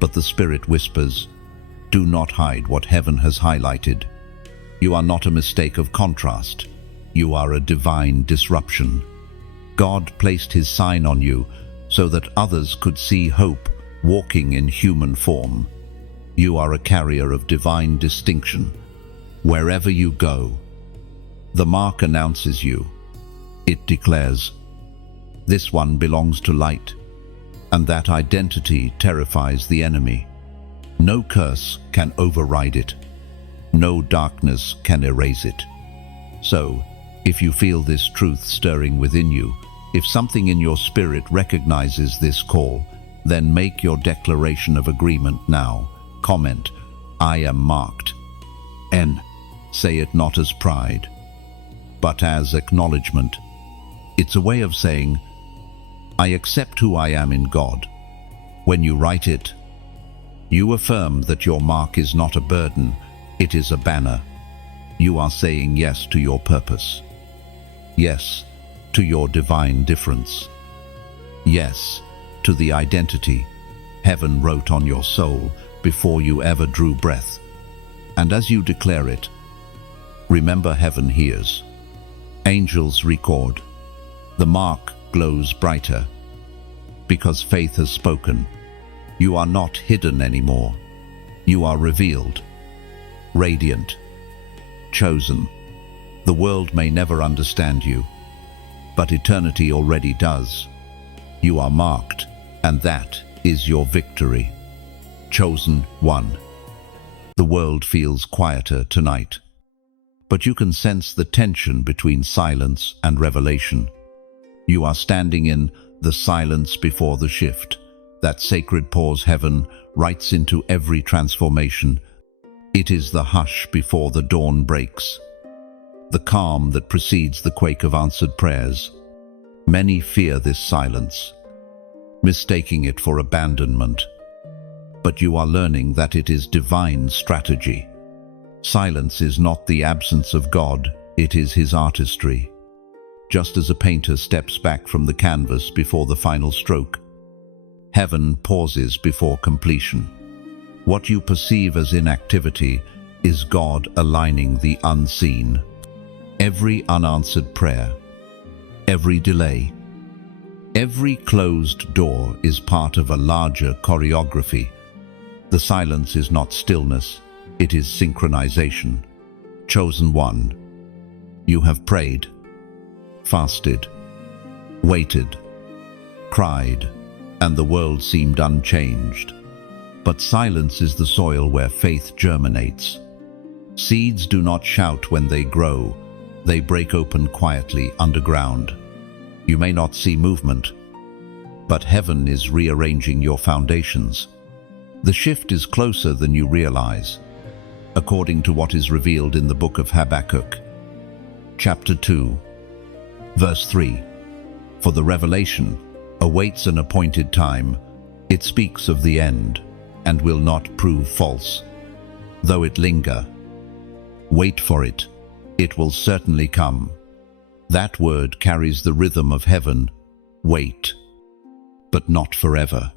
But the Spirit whispers, do not hide what heaven has highlighted. You are not a mistake of contrast. You are a divine disruption. God placed his sign on you so that others could see hope walking in human form. You are a carrier of divine distinction. Wherever you go, the mark announces you. It declares, this one belongs to light, and that identity terrifies the enemy. No curse can override it. No darkness can erase it. So, if you feel this truth stirring within you, if something in your spirit recognizes this call, then make your declaration of agreement now. Comment, I am marked. N. Say it not as pride, but as acknowledgement. It's a way of saying, I accept who I am in God. When you write it, you affirm that your mark is not a burden, it is a banner. You are saying yes to your purpose. Yes to your divine difference. Yes to the identity heaven wrote on your soul before you ever drew breath. And as you declare it, remember heaven hears. Angels record. The mark glows brighter because faith has spoken. You are not hidden anymore. You are revealed, radiant, chosen. The world may never understand you, but eternity already does. You are marked, and that is your victory. Chosen one. The world feels quieter tonight, but you can sense the tension between silence and revelation. You are standing in the silence before the shift, that sacred pause heaven writes into every transformation. It is the hush before the dawn breaks, the calm that precedes the quake of answered prayers. Many fear this silence, mistaking it for abandonment. But you are learning that it is divine strategy. Silence is not the absence of God, it is his artistry. Just as a painter steps back from the canvas before the final stroke, heaven pauses before completion. What you perceive as inactivity is God aligning the unseen. Every unanswered prayer, every delay, every closed door is part of a larger choreography. The silence is not stillness, it is synchronization. Chosen one, you have prayed, fasted, waited, cried, and the world seemed unchanged. But silence is the soil where faith germinates. Seeds do not shout when they grow, they break open quietly underground. You may not see movement, but heaven is rearranging your foundations. The shift is closer than you realize, according to what is revealed in the book of Habakkuk, chapter 2, verse 3. For the revelation awaits an appointed time. It speaks of the end and will not prove false. Though it linger, wait for it. It will certainly come. That word carries the rhythm of heaven. Wait, but not forever.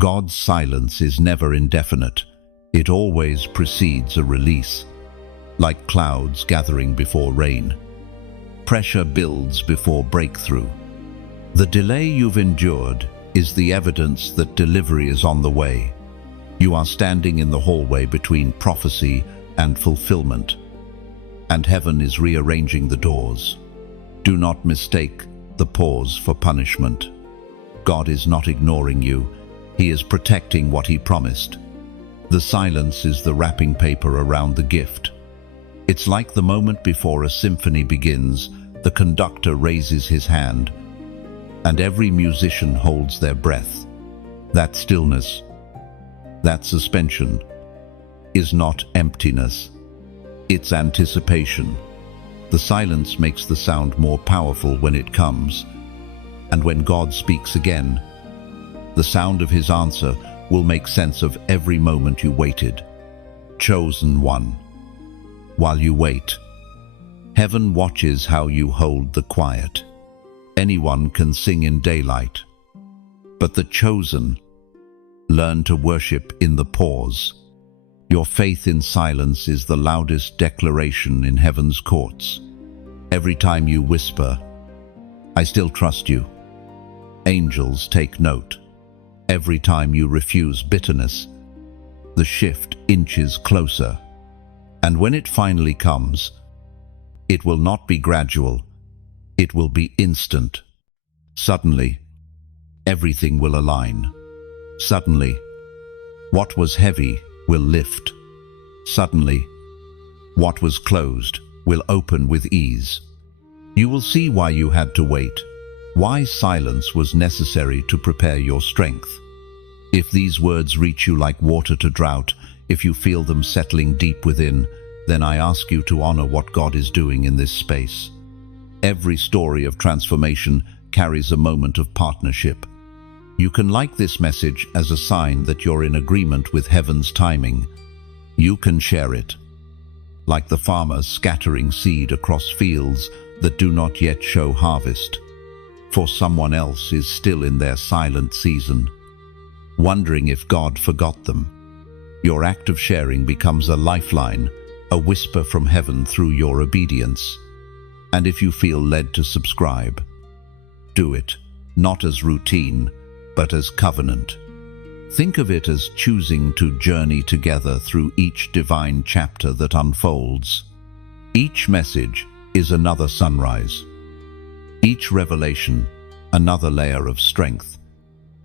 God's silence is never indefinite. It always precedes a release, like clouds gathering before rain. Pressure builds before breakthrough. The delay you've endured is the evidence that delivery is on the way. You are standing in the hallway between prophecy and fulfillment, and heaven is rearranging the doors. Do not mistake the pause for punishment. God is not ignoring you. He is protecting what he promised. The silence is the wrapping paper around the gift. It's like the moment before a symphony begins, the conductor raises his hand, and every musician holds their breath. That stillness, that suspension, is not emptiness. It's anticipation. The silence makes the sound more powerful when it comes, and when God speaks again, the sound of his answer will make sense of every moment you waited. Chosen one. While you wait, heaven watches how you hold the quiet. Anyone can sing in daylight, but the chosen learn to worship in the pause. Your faith in silence is the loudest declaration in heaven's courts. Every time you whisper, "I still trust you," angels take note. Every time you refuse bitterness, the shift inches closer. And when it finally comes, it will not be gradual, it will be instant. Suddenly, everything will align. Suddenly, what was heavy will lift. Suddenly, what was closed will open with ease. You will see why you had to wait, why silence was necessary to prepare your strength. If these words reach you like water to drought, if you feel them settling deep within, then I ask you to honor what God is doing in this space. Every story of transformation carries a moment of partnership. You can like this message as a sign that you're in agreement with heaven's timing. You can share it, like the farmer scattering seed across fields that do not yet show harvest. For someone else is still in their silent season, wondering if God forgot them. Your act of sharing becomes a lifeline, a whisper from heaven through your obedience. And if you feel led to subscribe, do it, not as routine, but as covenant. Think of it as choosing to journey together through each divine chapter that unfolds. Each message is another sunrise. Each revelation, another layer of strength.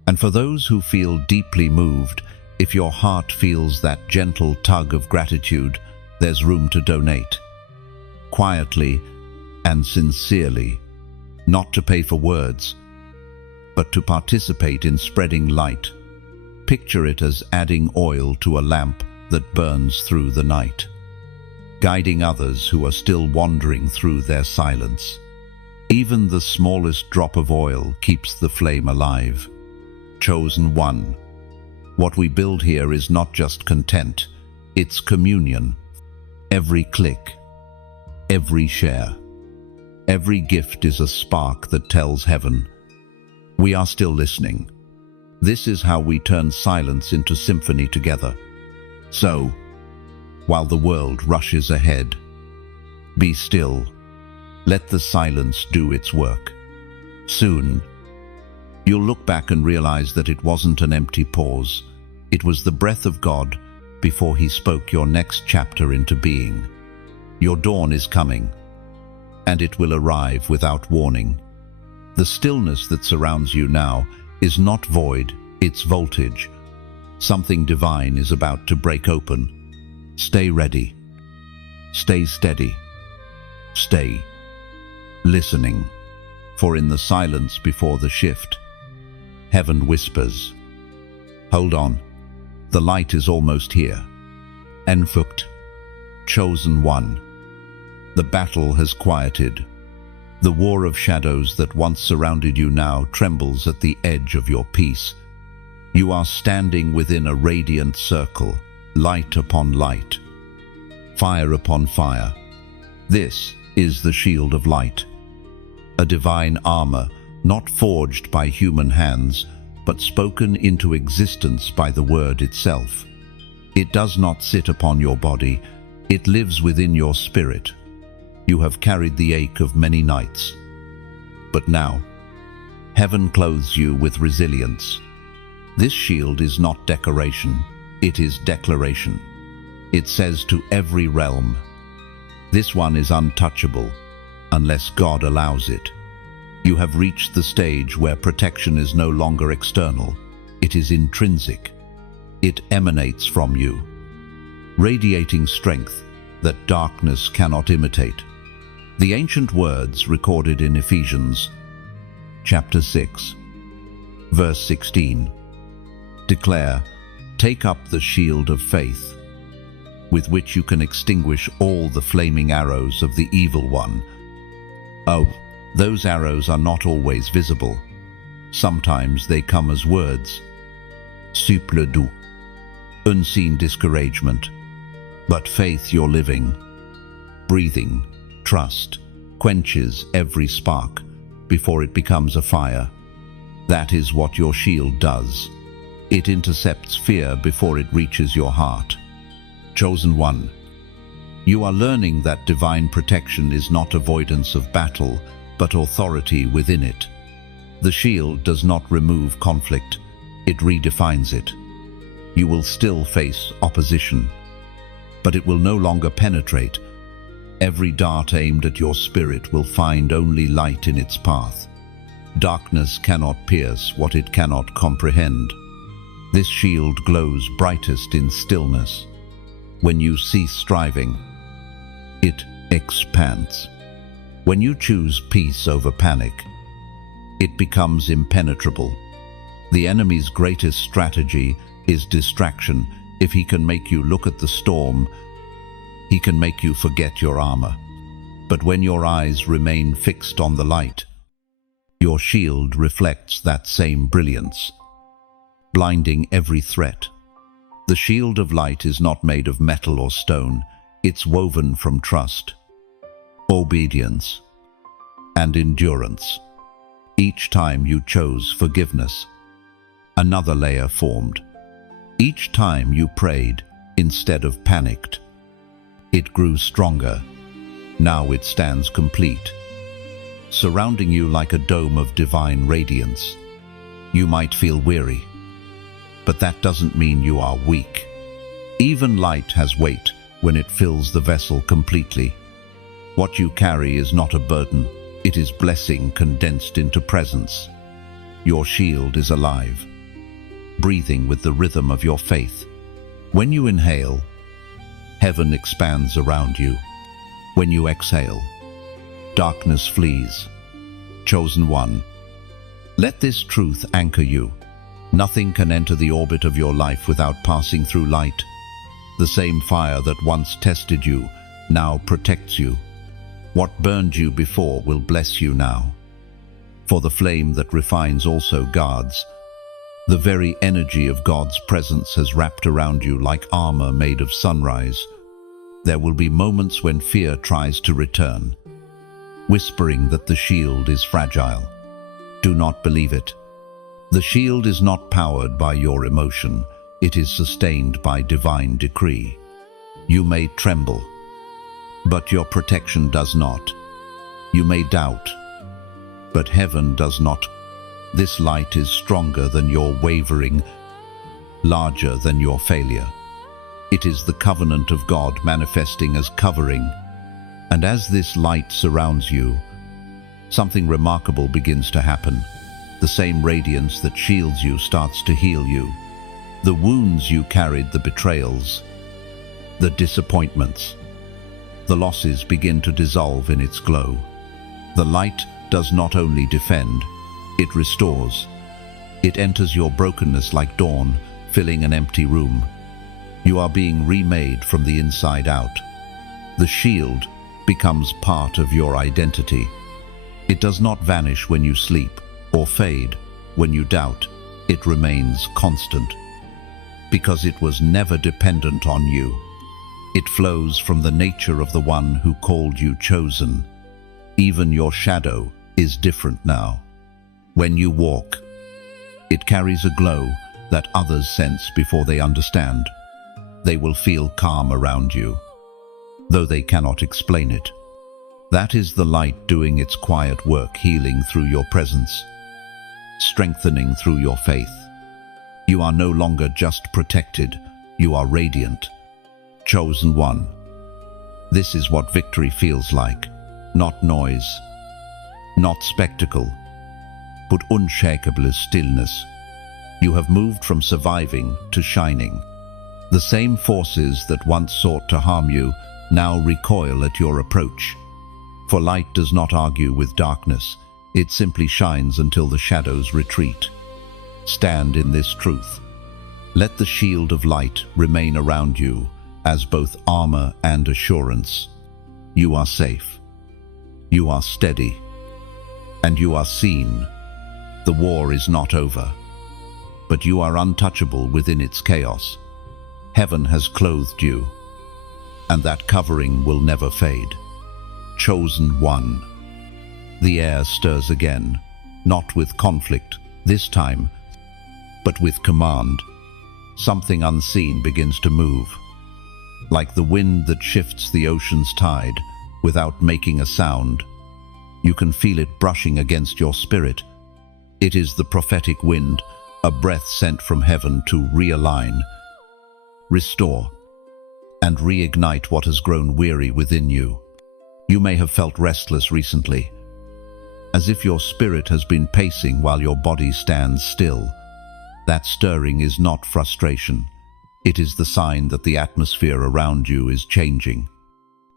And for those who feel deeply moved, if your heart feels that gentle tug of gratitude, there's room to donate. Quietly and sincerely, not to pay for words, but to participate in spreading light. Picture it as adding oil to a lamp that burns through the night, guiding others who are still wandering through their silence. Even the smallest drop of oil keeps the flame alive. Chosen one. What we build here is not just content, it's communion. Every click, every share, every gift is a spark that tells heaven, we are still listening. This is how we turn silence into symphony together. So, while the world rushes ahead, be still. Let the silence do its work. Soon, you'll look back and realize that it wasn't an empty pause. It was the breath of God before he spoke your next chapter into being. Your dawn is coming, and it will arrive without warning. The stillness that surrounds you now is not void, it's voltage. Something divine is about to break open. Stay ready. Stay steady. Stay listening. For in the silence before the shift, heaven whispers, hold on, the light is almost here. Enfukt, chosen one. The battle has quieted. The war of shadows that once surrounded you now trembles at the edge of your peace. You are standing within a radiant circle, light upon light, fire upon fire. This is the shield of light, a divine armor not forged by human hands, but spoken into existence by the word itself. It does not sit upon your body, it lives within your spirit. You have carried the ache of many nights. But now, heaven clothes you with resilience. This shield is not decoration, it is declaration. It says to every realm, this one is untouchable, unless God allows it. You have reached the stage where protection is no longer external, It is intrinsic. It emanates from you, radiating strength that darkness cannot imitate. The ancient words recorded in Ephesians chapter 6, verse 16, declare, "Take up the shield of faith, with which you can extinguish all the flaming arrows of the evil one." Oh, those arrows are not always visible. Sometimes they come as words, souffle doux, unseen discouragement. But faith you're living, breathing, trust, quenches every spark before it becomes a fire. That is what your shield does. It intercepts fear before it reaches your heart. Chosen one, you are learning that divine protection is not avoidance of battle, but authority within it. The shield does not remove conflict, it redefines it. You will still face opposition, but it will no longer penetrate. Every dart aimed at your spirit will find only light in its path. Darkness cannot pierce what it cannot comprehend. This shield glows brightest in stillness. When you cease striving, it expands. When you choose peace over panic, it becomes impenetrable. The enemy's greatest strategy is distraction. If he can make you look at the storm, he can make you forget your armor. But when your eyes remain fixed on the light, your shield reflects that same brilliance, blinding every threat. The shield of light is not made of metal or stone. It's woven from trust, obedience, and endurance. Each time you chose forgiveness, another layer formed. Each time you prayed instead of panicked, it grew stronger. Now it stands complete, surrounding you like a dome of divine radiance. You might feel weary, but that doesn't mean you are weak. Even light has weight when it fills the vessel completely. What you carry is not a burden, it is blessing condensed into presence. Your shield is alive, breathing with the rhythm of your faith. When you inhale, heaven expands around you. When you exhale, darkness flees. Chosen one, let this truth anchor you. Nothing can enter the orbit of your life without passing through light. The same fire that once tested you now protects you. What burned you before will bless you now. For the flame that refines also guards. The very energy of God's presence has wrapped around you like armor made of sunrise. There will be moments when fear tries to return, whispering that the shield is fragile. Do not believe it. The shield is not powered by your emotion. It is sustained by divine decree. You may tremble, but your protection does not. You may doubt, but heaven does not. This light is stronger than your wavering, larger than your failure. It is the covenant of God manifesting as covering. And as this light surrounds you, something remarkable begins to happen. The same radiance that shields you starts to heal you. The wounds you carried, the betrayals, the disappointments, the losses begin to dissolve in its glow. The light does not only defend, it restores. It enters your brokenness like dawn, filling an empty room. You are being remade from the inside out. The shield becomes part of your identity. It does not vanish when you sleep or fade when you doubt. It remains constant because it was never dependent on you. It flows from the nature of the one who called you chosen. Even your shadow is different now. When you walk, it carries a glow that others sense before they understand. They will feel calm around you, though they cannot explain it. That is the light doing its quiet work, healing through your presence, strengthening through your faith. You are no longer just protected, you are radiant. Chosen one. This is what victory feels like. Not noise, not spectacle, but unshakable stillness. You have moved from surviving to shining. The same forces that once sought to harm you now recoil at your approach. For light does not argue with darkness, it simply shines until the shadows retreat. Stand in this truth. Let the shield of light remain around you as both armor and assurance. You are safe. You are steady. And you are seen. The war is not over. But you are untouchable within its chaos. Heaven has clothed you, and that covering will never fade. Chosen one. The air stirs again, not with conflict this time, but with command. Something unseen begins to move. Like the wind that shifts the ocean's tide without making a sound, you can feel it brushing against your spirit. It is the prophetic wind, a breath sent from heaven to realign, restore, and reignite what has grown weary within you. You may have felt restless recently, as if your spirit has been pacing while your body stands still. That stirring is not frustration. It is the sign that the atmosphere around you is changing.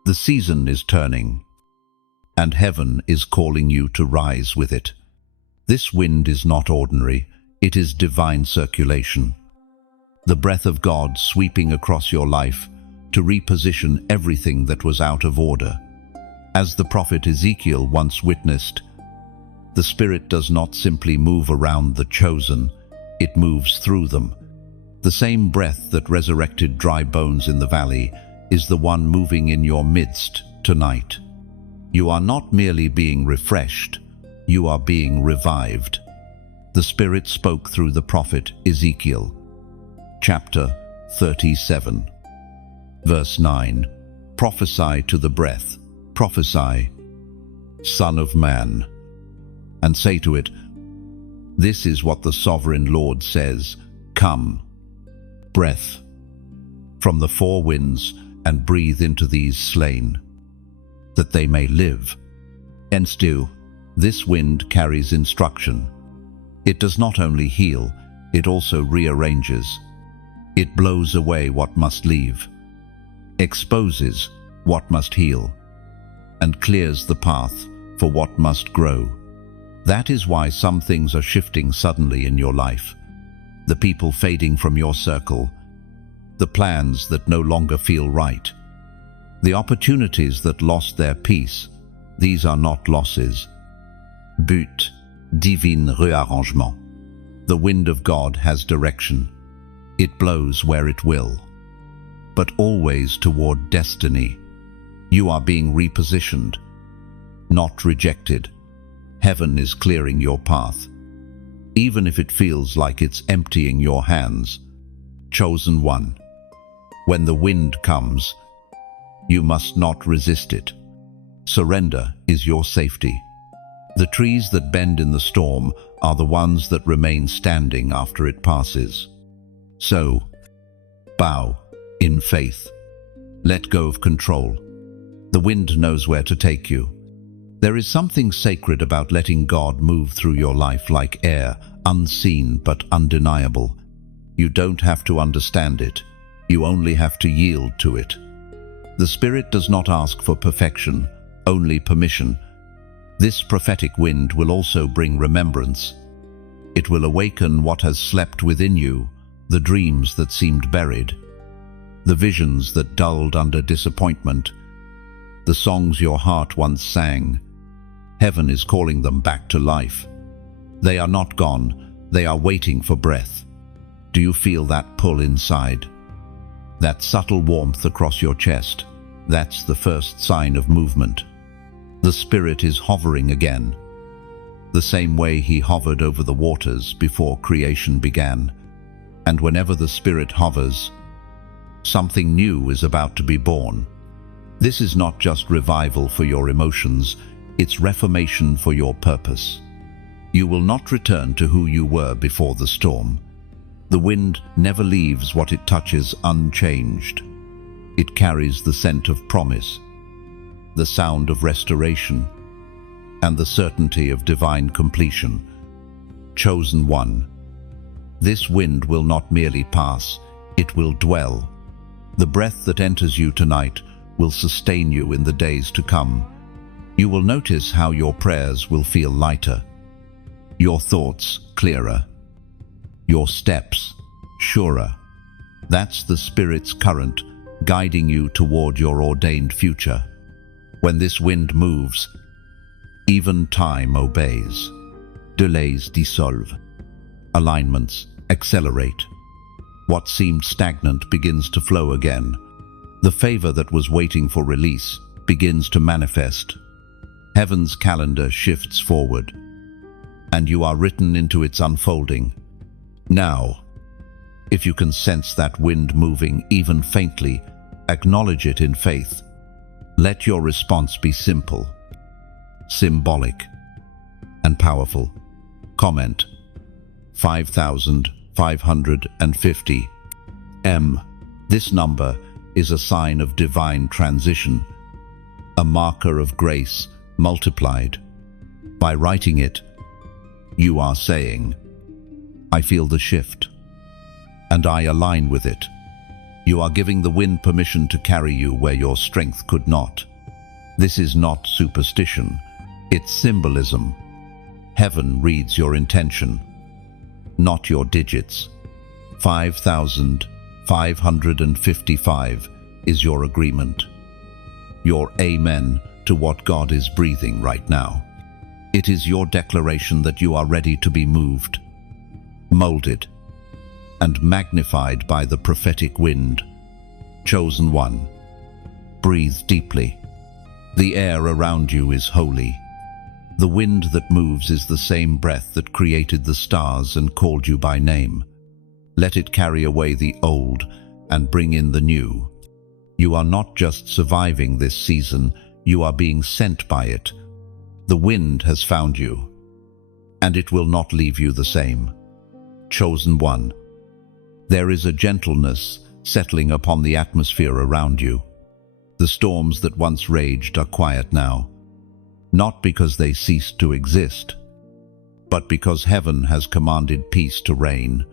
The season is turning, and heaven is calling you to rise with it. This wind is not ordinary, it is divine circulation. The breath of God sweeping across your life to reposition everything that was out of order. As the prophet Ezekiel once witnessed, the Spirit does not simply move around the chosen, it moves through them. The same breath that resurrected dry bones in the valley is the one moving in your midst tonight. You are not merely being refreshed, you are being revived. The Spirit spoke through the prophet Ezekiel. Chapter 37, verse 9. Prophesy to the breath, prophesy, Son of man, and say to it, this is what the sovereign Lord says, come, breath, from the four winds, and breathe into these slain, that they may live. Hence this wind carries instruction. It does not only heal, it also rearranges. It blows away what must leave, exposes what must heal, and clears the path for what must grow. That is why some things are shifting suddenly in your life. The people fading from your circle, the plans that no longer feel right, the opportunities that lost their peace. These are not losses. But divin réarrangement. The wind of God has direction. It blows where it will, but always toward destiny. You are being repositioned, not rejected. Heaven is clearing your path, even if it feels like it's emptying your hands. Chosen one. When the wind comes, you must not resist it. Surrender is your safety. The trees that bend in the storm are the ones that remain standing after it passes. So, bow in faith. Let go of control. The wind knows where to take you. There is something sacred about letting God move through your life like air, unseen but undeniable. You don't have to understand it. You only have to yield to it. The Spirit does not ask for perfection, only permission. This prophetic wind will also bring remembrance. It will awaken what has slept within you, the dreams that seemed buried, the visions that dulled under disappointment, the songs your heart once sang. Heaven is calling them back to life. They are not gone, they are waiting for breath. Do you feel that pull inside? That subtle warmth across your chest? That's the first sign of movement. The Spirit is hovering again, the same way He hovered over the waters before creation began. And whenever the Spirit hovers, something new is about to be born. This is not just revival for your emotions, it's reformation for your purpose. You will not return to who you were before the storm. The wind never leaves what it touches unchanged. It carries the scent of promise, the sound of restoration, and the certainty of divine completion. Chosen one, This wind will not merely pass, it will dwell. The breath that enters you tonight will sustain you in the days to come. You will notice how your prayers will feel lighter, your thoughts clearer, your steps surer. That's the Spirit's current guiding you toward your ordained future. When this wind moves, even time obeys. Delays dissolve. Alignments accelerate. What seemed stagnant begins to flow again. The favor that was waiting for release begins to manifest. Heaven's calendar shifts forward, and you are written into its unfolding. Now, if you can sense that wind moving even faintly, acknowledge it in faith. Let your response be simple, symbolic, and powerful. Comment: 5,550. This number is a sign of divine transition, a marker of grace multiplied. By writing it, you are saying, I feel the shift, and I align with it. You are giving the wind permission to carry you where your strength could not. This is not superstition, it's symbolism. Heaven reads your intention, not your digits. 5,555 is your agreement, your amen to what God is breathing right now. It is your declaration that you are ready to be moved, molded, and magnified by the prophetic wind. Chosen one, breathe deeply. The air around you is holy. The wind that moves is the same breath that created the stars and called you by name. Let it carry away the old and bring in the new. You are not just surviving this season, you are being sent by it. The wind has found you, and it will not leave you the same. Chosen one, there is a gentleness settling upon the atmosphere around you. The storms that once raged are quiet now, not because they ceased to exist, but because heaven has commanded peace to reign.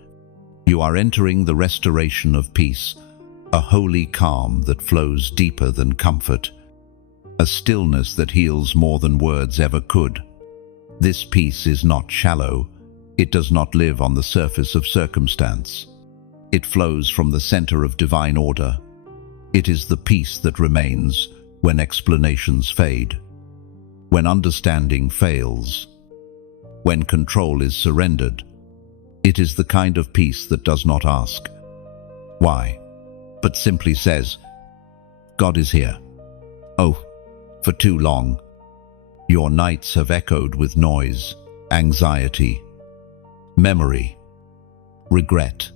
You are entering the restoration of peace, a holy calm that flows deeper than comfort, a stillness that heals more than words ever could. This peace is not shallow. It does not live on the surface of circumstance. It flows from the center of divine order. It is the peace that remains when explanations fade, when understanding fails, when control is surrendered. It is the kind of peace that does not ask why, but simply says, God is here. Oh, for too long, your nights have echoed with noise, anxiety, memory, regret,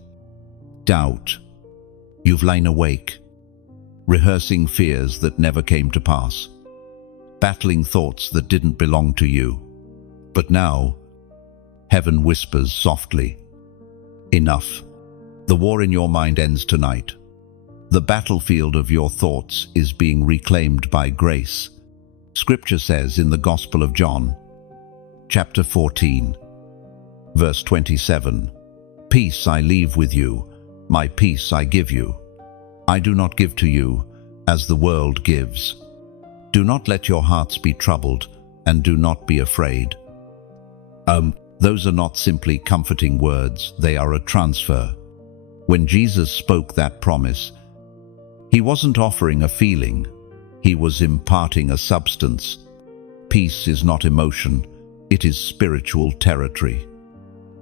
doubt. You've lain awake, rehearsing fears that never came to pass, battling thoughts that didn't belong to you. But now, heaven whispers softly, enough. The war in your mind ends tonight. The battlefield of your thoughts is being reclaimed by grace. Scripture says in the Gospel of John, chapter 14, verse 27, Peace I leave with you, my peace I give you. I do not give to you as the world gives. Do not let your hearts be troubled, and do not be afraid. Those are not simply comforting words, they are a transfer. When Jesus spoke that promise, he wasn't offering a feeling, he was imparting a substance. Peace is not emotion, it is spiritual territory.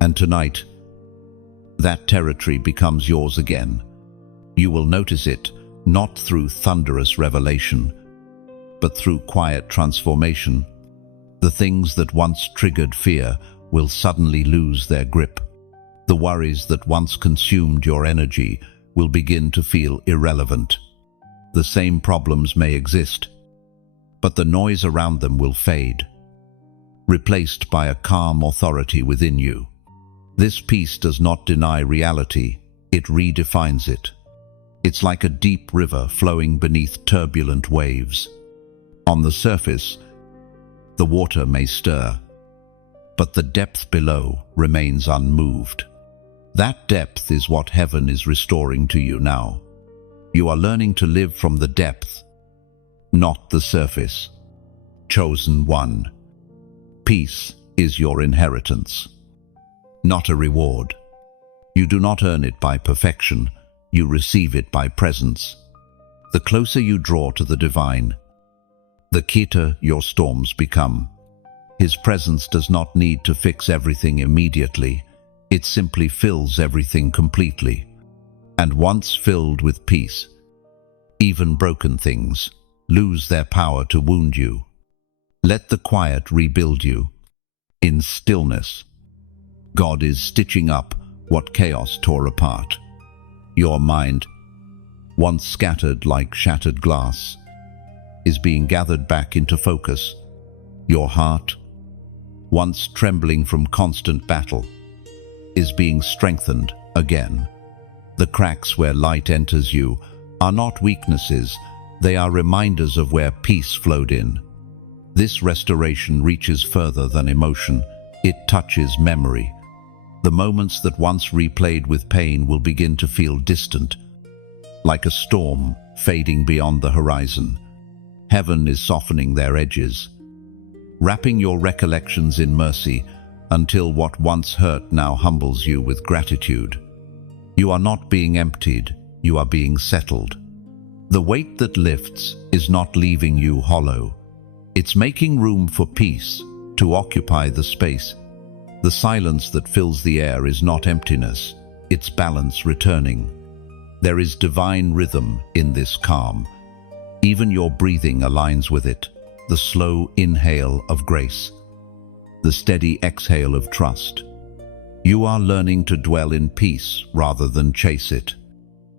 And tonight, that territory becomes yours again. You will notice it not through thunderous revelation, but through quiet transformation. The things that once triggered fear will suddenly lose their grip. The worries that once consumed your energy will begin to feel irrelevant. The same problems may exist, but the noise around them will fade, replaced by a calm authority within you. This peace does not deny reality, it redefines it. It's like a deep river flowing beneath turbulent waves. On the surface, the water may stir, but the depth below remains unmoved. That depth is what heaven is restoring to you now. You are learning to live from the depth, not the surface. Chosen one. Peace is your inheritance, not a reward. You do not earn it by perfection, you receive it by presence. The closer you draw to the divine, the quieter your storms become. His presence does not need to fix everything immediately. It simply fills everything completely. And once filled with peace, even broken things lose their power to wound you. Let the quiet rebuild you. In stillness, God is stitching up what chaos tore apart. Your mind, once scattered like shattered glass, is being gathered back into focus. Your heart, once trembling from constant battle, is being strengthened again. The cracks where light enters you are not weaknesses, they are reminders of where peace flowed in. This restoration reaches further than emotion, it touches memory. The moments that once replayed with pain will begin to feel distant, like a storm fading beyond the horizon. Heaven is softening their edges, wrapping your recollections in mercy until what once hurt now humbles you with gratitude. You are not being emptied, you are being settled. The weight that lifts is not leaving you hollow. It's making room for peace to occupy the space. The silence that fills the air is not emptiness, it's balance returning. There is divine rhythm in this calm. Even your breathing aligns with it, the slow inhale of grace, the steady exhale of trust. You are learning to dwell in peace rather than chase it.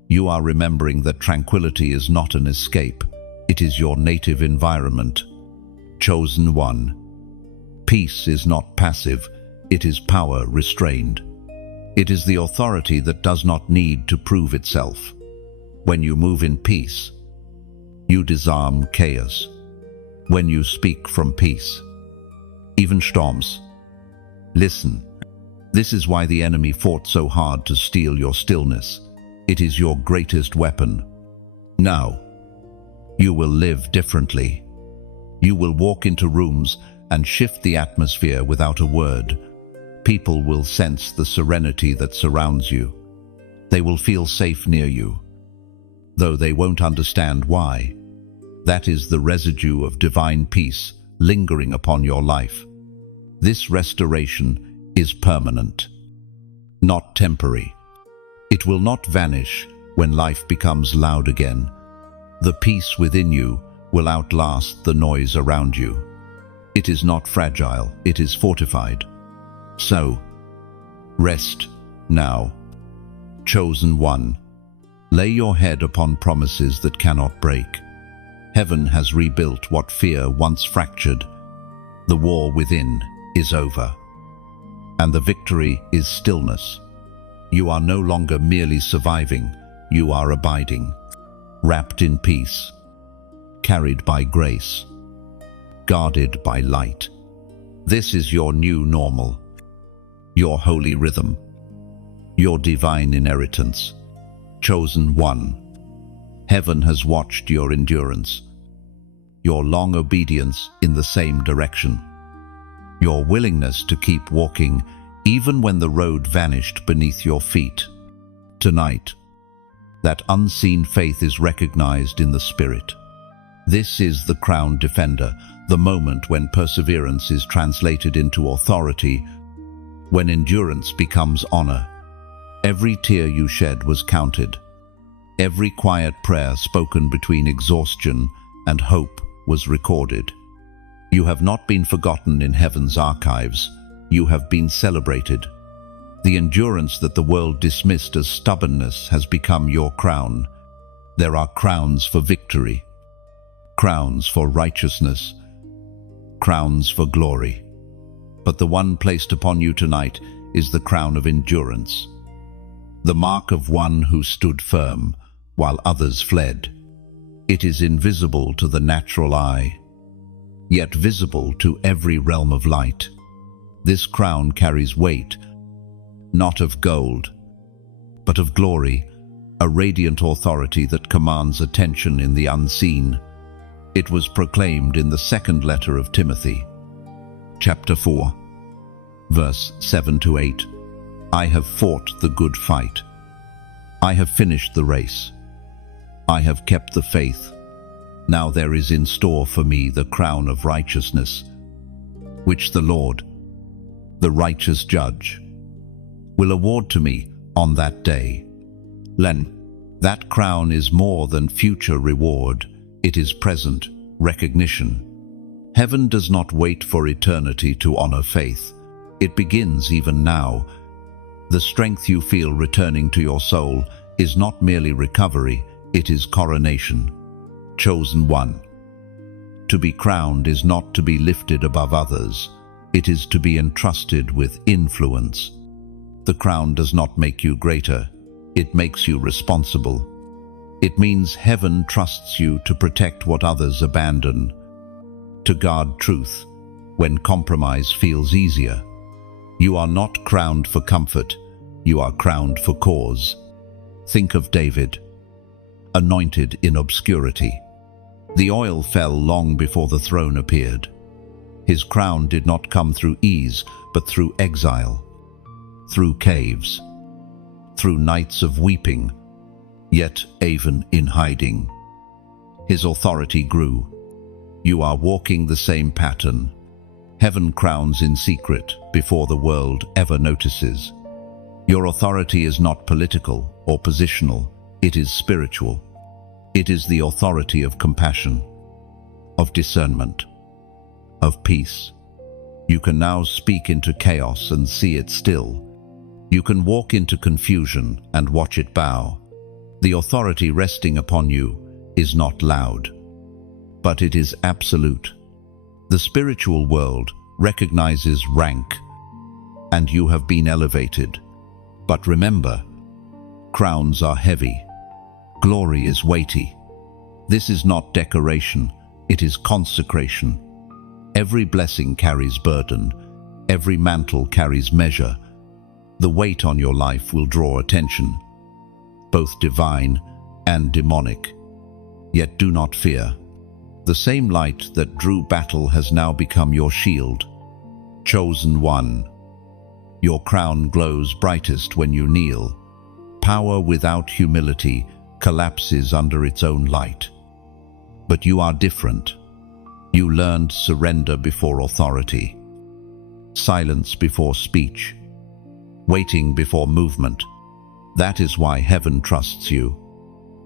You are remembering that tranquility is not an escape, it is your native environment. Chosen one. Peace is not passive, it is power restrained. It is the authority that does not need to prove itself. When you move in peace, you disarm chaos. When you speak from peace, even storms. Listen, this is why the enemy fought so hard to steal your stillness. It is your greatest weapon. Now, you will live differently. You will walk into rooms and shift the atmosphere without a word. People will sense the serenity that surrounds you. They will feel safe near you, though they won't understand why. That is the residue of divine peace lingering upon your life. This restoration is permanent, not temporary. It will not vanish when life becomes loud again. The peace within you will outlast the noise around you. It is not fragile, it is fortified. So, rest now. Chosen one, lay your head upon promises that cannot break. Heaven has rebuilt what fear once fractured. The war within is over, and the victory is stillness. You are no longer merely surviving, you are abiding, wrapped in peace, carried by grace, guarded by light. This is your new normal, your holy rhythm, your divine inheritance. Chosen one, heaven has watched your endurance, your long obedience in the same direction, your willingness to keep walking even when the road vanished beneath your feet. Tonight, that unseen faith is recognized in the spirit. This is the crowned defender, the moment when perseverance is translated into authority, when endurance becomes honor. Every tear you shed was counted. Every quiet prayer spoken between exhaustion and hope was recorded. You have not been forgotten in heaven's archives. You have been celebrated. The endurance that the world dismissed as stubbornness has become your crown. There are crowns for victory, crowns for righteousness, crowns for glory. But the one placed upon you tonight is the crown of endurance, the mark of one who stood firm while others fled. It is invisible to the natural eye, yet visible to every realm of light. This crown carries weight, not of gold, but of glory, a radiant authority that commands attention in the unseen. It was proclaimed in the second letter of Timothy, chapter 4, verse 7-8. I have fought the good fight. I have finished the race. I have kept the faith. Now there is in store for me the crown of righteousness, which the Lord, the righteous judge, will award to me on that day. That crown is more than future reward. It is present recognition. Heaven does not wait for eternity to honor faith. It begins even now. The strength you feel returning to your soul is not merely recovery, it is coronation. Chosen one. To be crowned is not to be lifted above others. It is to be entrusted with influence. The crown does not make you greater. It makes you responsible. It means heaven trusts you to protect what others abandon, to guard truth when compromise feels easier. You are not crowned for comfort. You are crowned for cause. Think of David, anointed in obscurity. The oil fell long before the throne appeared. His crown did not come through ease, but through exile, through caves, through nights of weeping, yet even in hiding. His authority grew. You are walking the same pattern. Heaven crowns in secret before the world ever notices. Your authority is not political or positional, it is spiritual. It is the authority of compassion, of discernment, of peace. You can now speak into chaos and see it still. You can walk into confusion and watch it bow. The authority resting upon you is not loud, but it is absolute. The spiritual world recognizes rank, and you have been elevated. But remember, crowns are heavy. Glory is weighty. This is not decoration, it is consecration. Every blessing carries burden. Every mantle carries measure. The weight on your life will draw attention, both divine and demonic. Yet do not fear. The same light that drew battle has now become your shield. Chosen one. Your crown glows brightest when you kneel. Power without humility collapses under its own light. But you are different. You learned surrender before authority, silence before speech, waiting before movement. That is why heaven trusts you.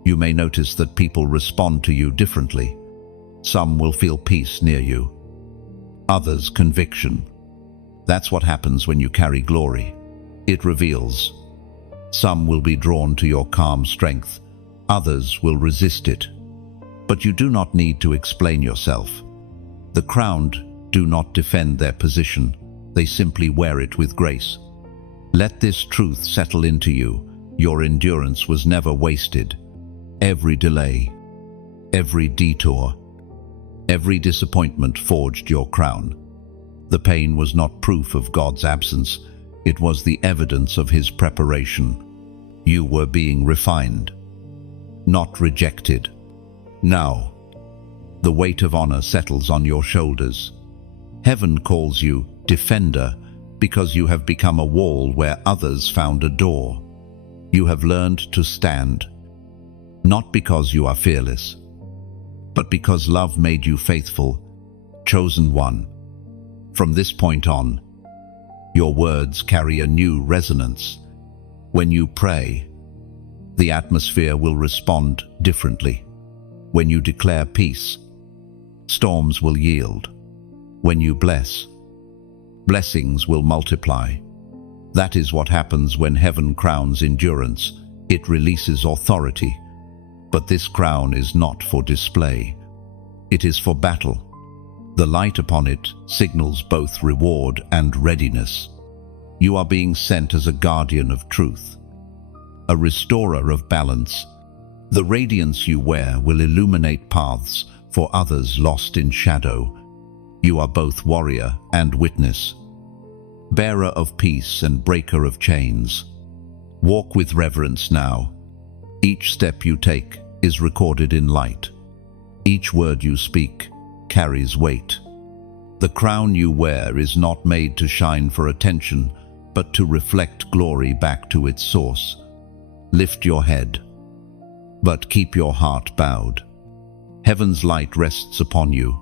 You may notice that people respond to you differently. Some will feel peace near you, others conviction. That's what happens when you carry glory. It reveals. Some will be drawn to your calm strength, others will resist it. But you do not need to explain yourself. The crowned do not defend their position, they simply wear it with grace. Let this truth settle into you. Your endurance was never wasted. Every delay, every detour, every disappointment forged your crown. The pain was not proof of God's absence, it was the evidence of His preparation. You were being refined, not rejected. Now, the weight of honor settles on your shoulders. Heaven calls you defender because you have become a wall where others found a door. You have learned to stand, not because you are fearless, but because love made you faithful, chosen one. From this point on, your words carry a new resonance. When you pray, the atmosphere will respond differently. When you declare peace, storms will yield. When you bless, blessings will multiply. That is what happens when heaven crowns endurance. It releases authority. But this crown is not for display. It is for battle. The light upon it signals both reward and readiness. You are being sent as a guardian of truth, a restorer of balance. The radiance you wear will illuminate paths for others lost in shadow. You are both warrior and witness, bearer of peace and breaker of chains. Walk with reverence now. Each step you take is recorded in light. Each word you speak carries weight. The crown you wear is not made to shine for attention, but to reflect glory back to its source. Lift your head, but keep your heart bowed. Heaven's light rests upon you,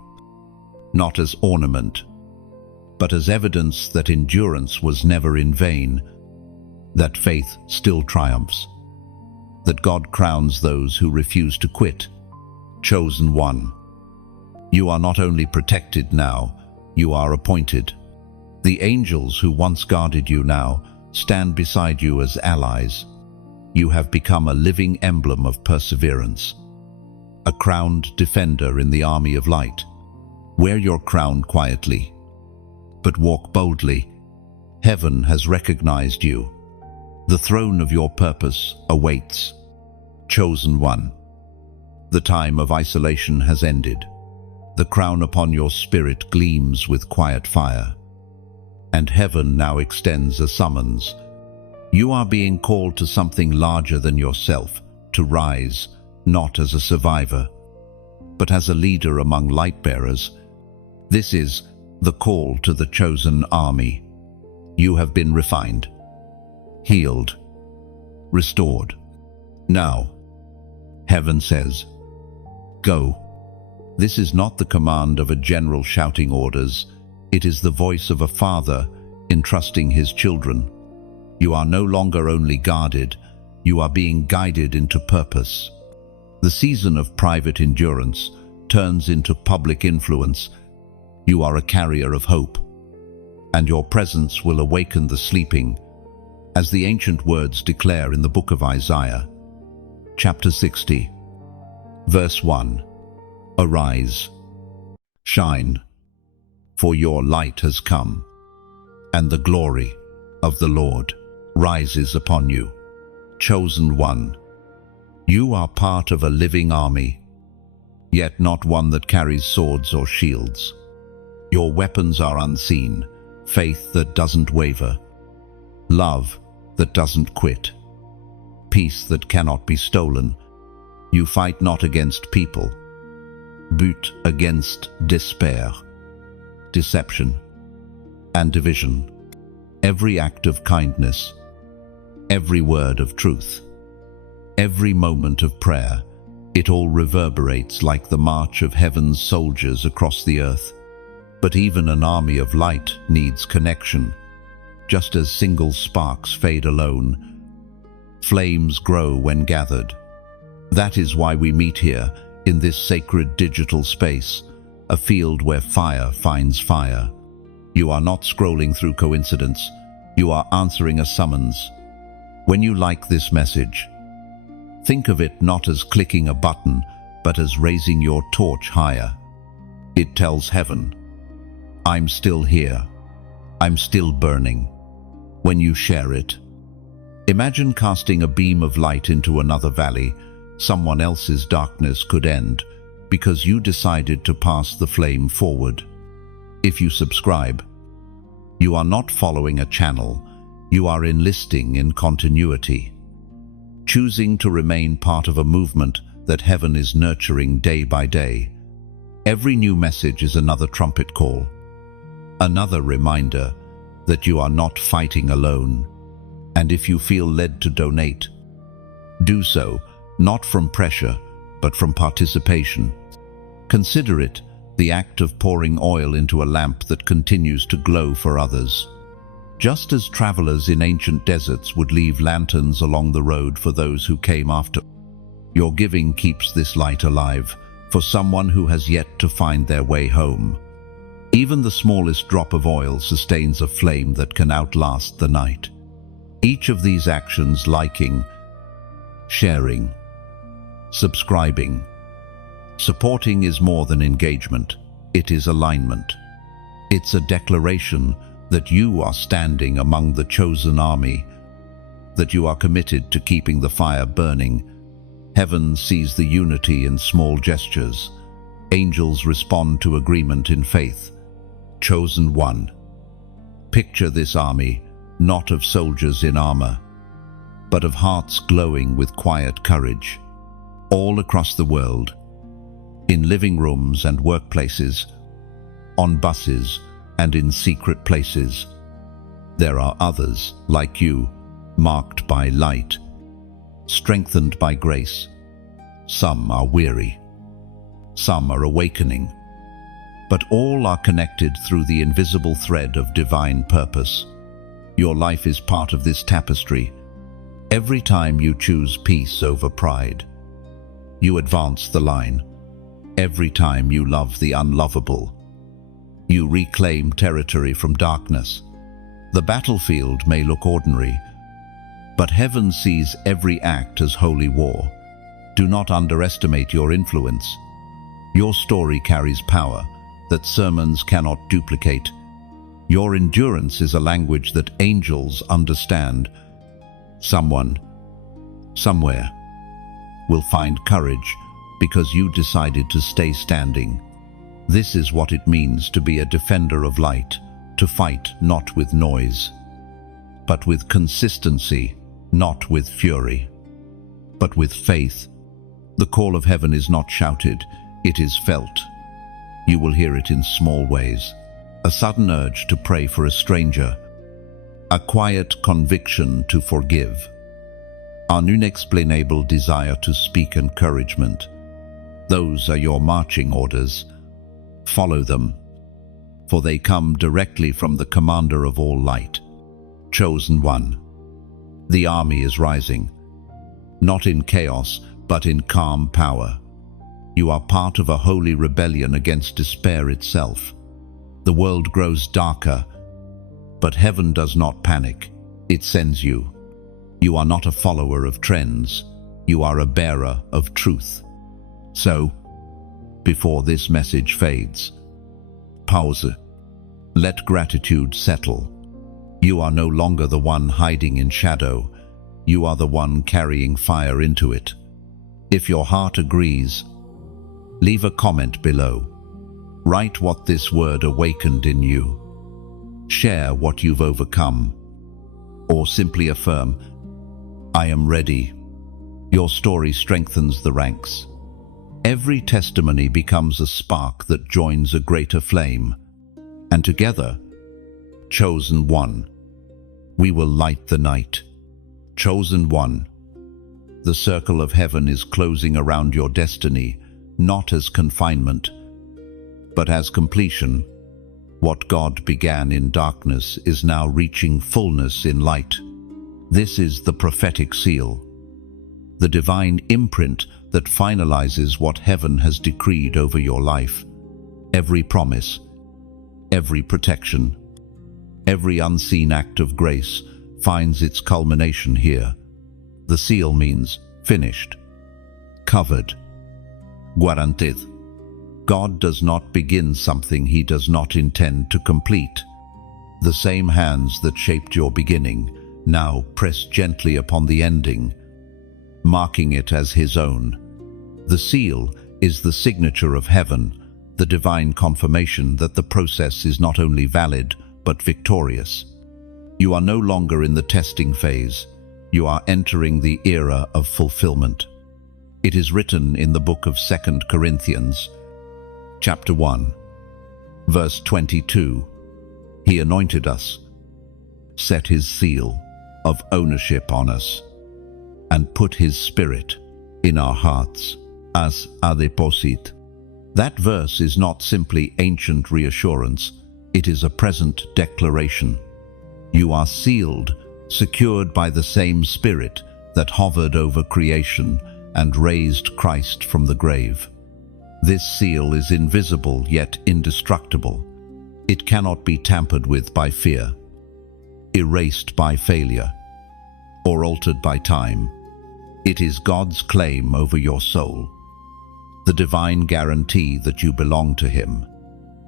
not as ornament, but as evidence that endurance was never in vain, that faith still triumphs, that God crowns those who refuse to quit. Chosen one. You are not only protected now, you are appointed. The angels who once guarded you now stand beside you as allies. You have become a living emblem of perseverance, a crowned defender in the army of light. Wear your crown quietly, but walk boldly. Heaven has recognized you. The throne of your purpose awaits. Chosen one. The time of isolation has ended. The crown upon your spirit gleams with quiet fire. And heaven now extends a summons. You are being called to something larger than yourself, to rise, not as a survivor, but as a leader among light-bearers. This is the call to the chosen army. You have been refined, healed, restored. Now, heaven says, go. This is not the command of a general shouting orders. It is the voice of a father entrusting his children. You are no longer only guarded, you are being guided into purpose. The season of private endurance turns into public influence. You are a carrier of hope, and your presence will awaken the sleeping, as the ancient words declare in the book of Isaiah, chapter 60, verse 1. Arise, shine, for your light has come, and the glory of the Lord rises upon you. Chosen one. You are part of a living army, yet not one that carries swords or shields. Your weapons are unseen, faith that doesn't waver, love that doesn't quit, peace that cannot be stolen. You fight not against people, but against despair, deception, and division. Every act of kindness, every word of truth, every moment of prayer, it all reverberates like the march of heaven's soldiers across the earth. But even an army of light needs connection. Just as single sparks fade alone, flames grow when gathered. That is why we meet here, in this sacred digital space, a field where fire finds fire. You are not scrolling through coincidence, you are answering a summons. When you like this message, think of it not as clicking a button, but as raising your torch higher. It tells heaven, I'm still here, I'm still burning. When you share it, imagine casting a beam of light into another valley. Someone else's darkness could end because you decided to pass the flame forward. If you subscribe, you are not following a channel, you are enlisting in continuity, choosing to remain part of a movement that heaven is nurturing day by day. Every new message is another trumpet call, another reminder that you are not fighting alone. And if you feel led to donate, do so, not from pressure, but from participation. Consider it the act of pouring oil into a lamp that continues to glow for others. Just as travelers in ancient deserts would leave lanterns along the road for those who came after, your giving keeps this light alive for someone who has yet to find their way home. Even the smallest drop of oil sustains a flame that can outlast the night. Each of these actions, liking, sharing, subscribing, supporting, is more than engagement. It is alignment. It's a declaration that you are standing among the chosen army, that you are committed to keeping the fire burning. Heaven sees the unity in small gestures. Angels respond to agreement in faith. Chosen one. Picture this army, not of soldiers in armor, but of hearts glowing with quiet courage. All across the world, in living rooms and workplaces, on buses and in secret places, there are others like you, marked by light, strengthened by grace. Some are weary, some are awakening, but all are connected through the invisible thread of divine purpose. Your life is part of this tapestry. Every time you choose peace over pride, you advance the line. Every time you love the unlovable, you reclaim territory from darkness. The battlefield may look ordinary, but heaven sees every act as holy war. Do not underestimate your influence. Your story carries power that sermons cannot duplicate. Your endurance is a language that angels understand. Someone, somewhere, will find courage because you decided to stay standing. This is what it means to be a defender of light, to fight not with noise, but with consistency, not with fury, but with faith. The call of heaven is not shouted, it is felt. You will hear it in small ways. A sudden urge to pray for a stranger, a quiet conviction to forgive, an unexplainable desire to speak encouragement. Those are your marching orders. Follow them, for they come directly from the commander of all light, chosen one. The army is rising, not in chaos, but in calm power. You are part of a holy rebellion against despair itself. The world grows darker, but heaven does not panic. It sends you. You are not a follower of trends. You are a bearer of truth. So, before this message fades, pause. Let gratitude settle. You are no longer the one hiding in shadow. You are the one carrying fire into it. If your heart agrees, leave a comment below. Write what this word awakened in you. Share what you've overcome. Or simply affirm, I am ready. Your story strengthens the ranks. Every testimony becomes a spark that joins a greater flame. And together, chosen one, we will light the night. Chosen one, the circle of heaven is closing around your destiny, not as confinement, but as completion. What God began in darkness is now reaching fullness in light. This is the prophetic seal, the divine imprint that finalizes what heaven has decreed over your life. Every promise, every protection, every unseen act of grace finds its culmination here. The seal means finished, covered, guaranteed. God does not begin something he does not intend to complete. The same hands that shaped your beginning now press gently upon the ending, marking it as his own. The seal is the signature of heaven, the divine confirmation that the process is not only valid, but victorious. You are no longer in the testing phase. You are entering the era of fulfillment. It is written in the book of 2 Corinthians, chapter 1, verse 22. He anointed us, set his seal of ownership on us, and put his spirit in our hearts as a deposit. That verse is not simply ancient reassurance, it is a present declaration. You are sealed, secured by the same Spirit that hovered over creation and raised Christ from the grave. This seal is invisible yet indestructible. It cannot be tampered with by fear, erased by failure, or altered by time. It is God's claim over your soul, the divine guarantee that you belong to him.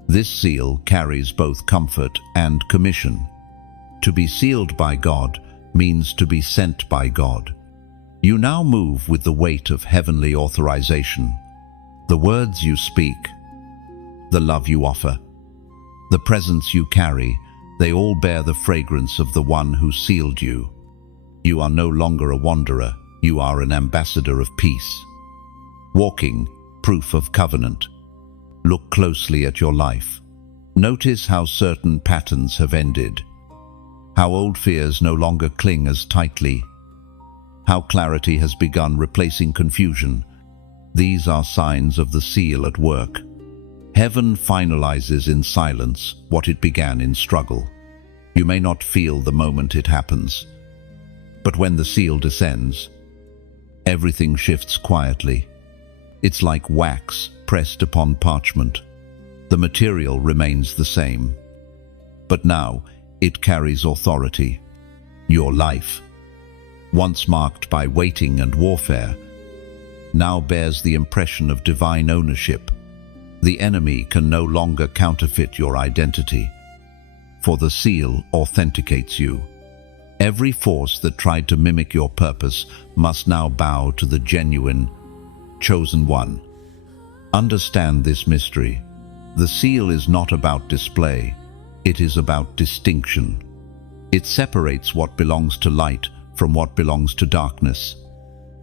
This seal carries both comfort and commission. To be sealed by God means to be sent by God. You now move with the weight of heavenly authorization. The words you speak, the love you offer, the presence you carry, they all bear the fragrance of the one who sealed you. You are no longer a wanderer, you are an ambassador of peace. Walking, proof of covenant. Look closely at your life. Notice how certain patterns have ended, how old fears no longer cling as tightly, how clarity has begun replacing confusion. These are signs of the seal at work. Heaven finalizes in silence what it began in struggle. You may not feel the moment it happens, but when the seal descends, everything shifts quietly. It's like wax pressed upon parchment. The material remains the same, but now it carries authority. Your life, once marked by waiting and warfare, now bears the impression of divine ownership. The enemy can no longer counterfeit your identity, for the seal authenticates you. Every force that tried to mimic your purpose must now bow to the genuine, chosen one. Understand this mystery. The seal is not about display, it is about distinction. It separates what belongs to light from what belongs to darkness.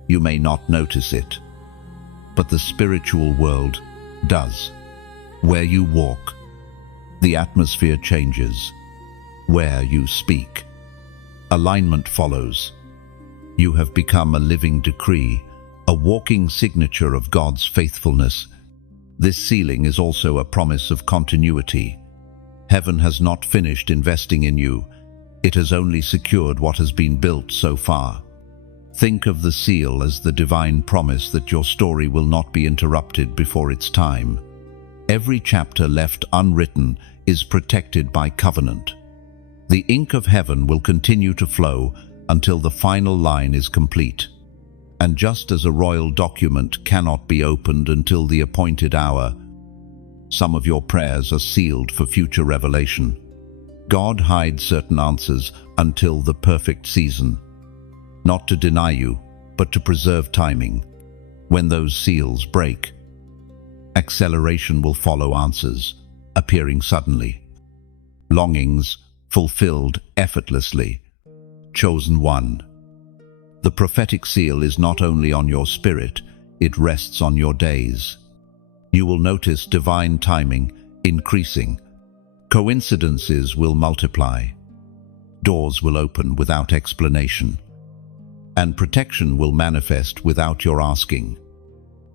You may not notice it, but the spiritual world does. Where you walk, the atmosphere changes. Where you speak, alignment follows. You have become a living decree, a walking signature of God's faithfulness. This sealing is also a promise of continuity. Heaven has not finished investing in you. It has only secured what has been built so far. Think of the seal as the divine promise that your story will not be interrupted before its time. Every chapter left unwritten is protected by covenant. The ink of heaven will continue to flow until the final line is complete. And just as a royal document cannot be opened until the appointed hour, some of your prayers are sealed for future revelation. God hides certain answers until the perfect season, not to deny you, but to preserve timing. When those seals break, acceleration will follow answers, appearing suddenly. Longings fulfilled effortlessly. Chosen one. The prophetic seal is not only on your spirit, it rests on your days. You will notice divine timing increasing. Coincidences will multiply. Doors will open without explanation. And protection will manifest without your asking.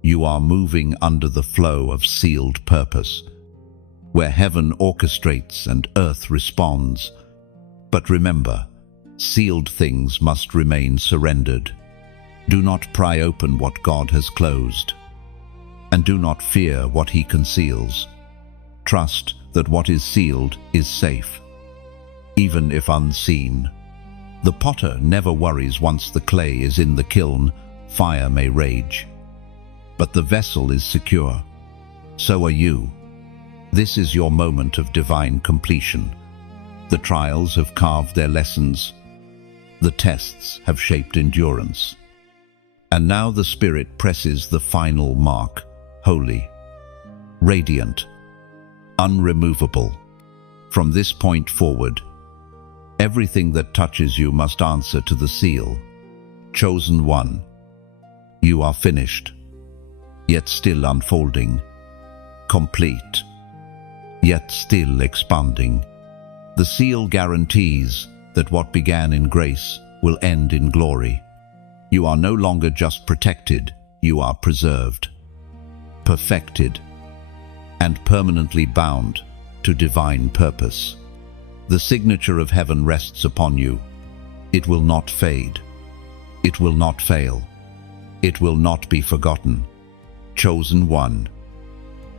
You are moving under the flow of sealed purpose, where heaven orchestrates and earth responds. But remember, sealed things must remain surrendered. Do not pry open what God has closed, and do not fear what He conceals. Trust that what is sealed is safe, even if unseen. The potter never worries once the clay is in the kiln. Fire may rage, but the vessel is secure. So are you. This is your moment of divine completion. The trials have carved their lessons. The tests have shaped endurance. And now the Spirit presses the final mark, holy, radiant, unremovable. From this point forward, everything that touches you must answer to the seal. Chosen one. You are finished, yet still unfolding. Complete, yet still expanding. The seal guarantees that what began in grace will end in glory. You are no longer just protected, you are preserved, perfected, and permanently bound to divine purpose. The signature of heaven rests upon you. It will not fade. It will not fail. It will not be forgotten. Chosen one.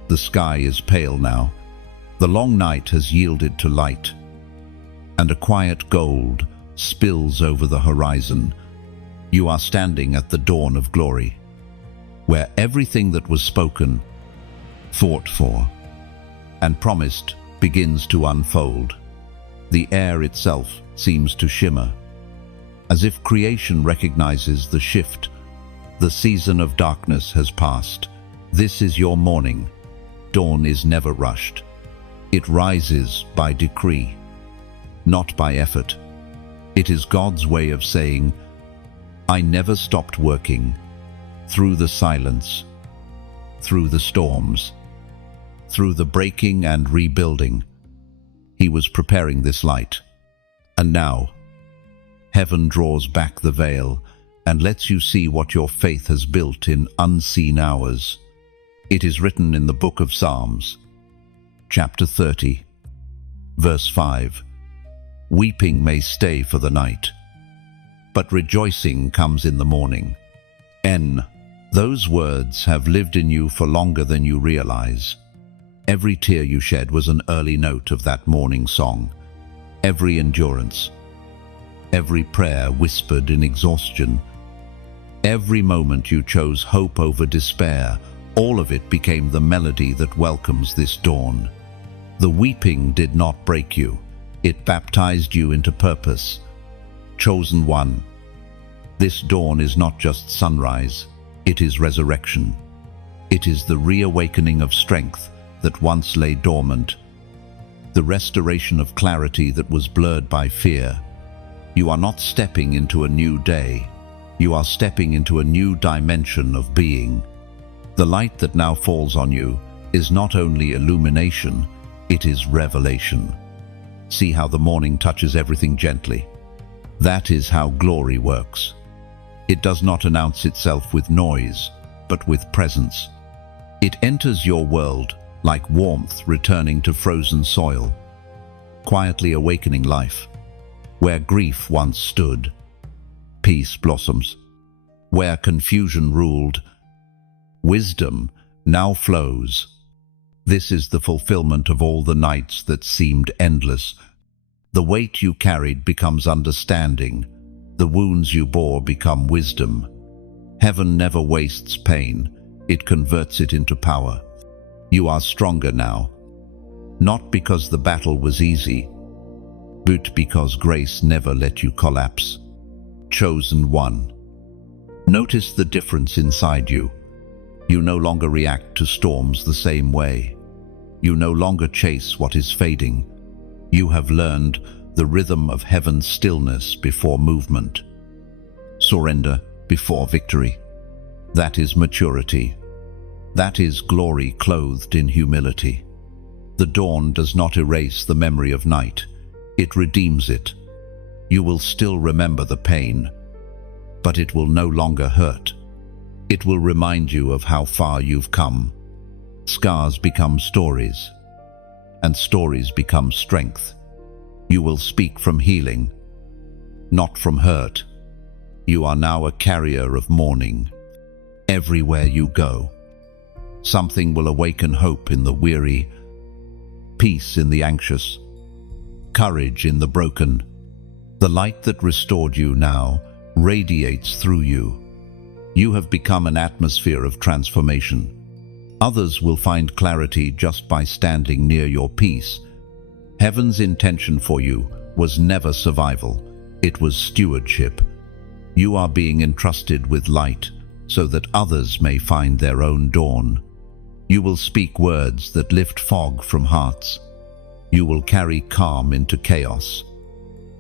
The sky is pale now. The long night has yielded to light, and a quiet gold spills over the horizon. You are standing at the dawn of glory, where everything that was spoken, fought for, and promised begins to unfold. The air itself seems to shimmer, as if creation recognizes the shift. The season of darkness has passed. This is your morning. Dawn is never rushed. It rises by decree, not by effort. It is God's way of saying, I never stopped working, through the silence, through the storms, through the breaking and rebuilding. He was preparing this light. And now, heaven draws back the veil and lets you see what your faith has built in unseen hours. It is written in the book of Psalms, chapter 30, verse 5. Weeping may stay for the night, but rejoicing comes in the morning. Those words have lived in you for longer than you realize. Every tear you shed was an early note of that morning song. Every endurance, every prayer whispered in exhaustion, every moment you chose hope over despair, all of it became the melody that welcomes this dawn. The weeping did not break you. It baptized you into purpose. Chosen one. This dawn is not just sunrise, it is resurrection. It is the reawakening of strength that once lay dormant, the restoration of clarity that was blurred by fear. You are not stepping into a new day. You are stepping into a new dimension of being. The light that now falls on you is not only illumination, it is revelation. See how the morning touches everything gently. That is how glory works. It does not announce itself with noise, but with presence. It enters your world like warmth returning to frozen soil, quietly awakening life. Where grief once stood, peace blossoms. Where confusion ruled, wisdom now flows. This is the fulfillment of all the nights that seemed endless. The weight you carried becomes understanding. The wounds you bore become wisdom. Heaven never wastes pain. It converts it into power. You are stronger now, not because the battle was easy, but because grace never let you collapse. Chosen one. Notice the difference inside you. You no longer react to storms the same way. You no longer chase what is fading. You have learned the rhythm of heaven's stillness before movement. Surrender before victory. That is maturity. That is glory clothed in humility. The dawn does not erase the memory of night. It redeems it. You will still remember the pain, but it will no longer hurt. It will remind you of how far you've come. Scars become stories, and stories become strength. You will speak from healing, not from hurt. You are now a carrier of morning. Everywhere you go, something will awaken hope in the weary, peace in the anxious, courage in the broken. The light that restored you now radiates through you. You have become an atmosphere of transformation. Others will find clarity just by standing near your peace. Heaven's intention for you was never survival. It was stewardship. You are being entrusted with light so that others may find their own dawn. You will speak words that lift fog from hearts. You will carry calm into chaos.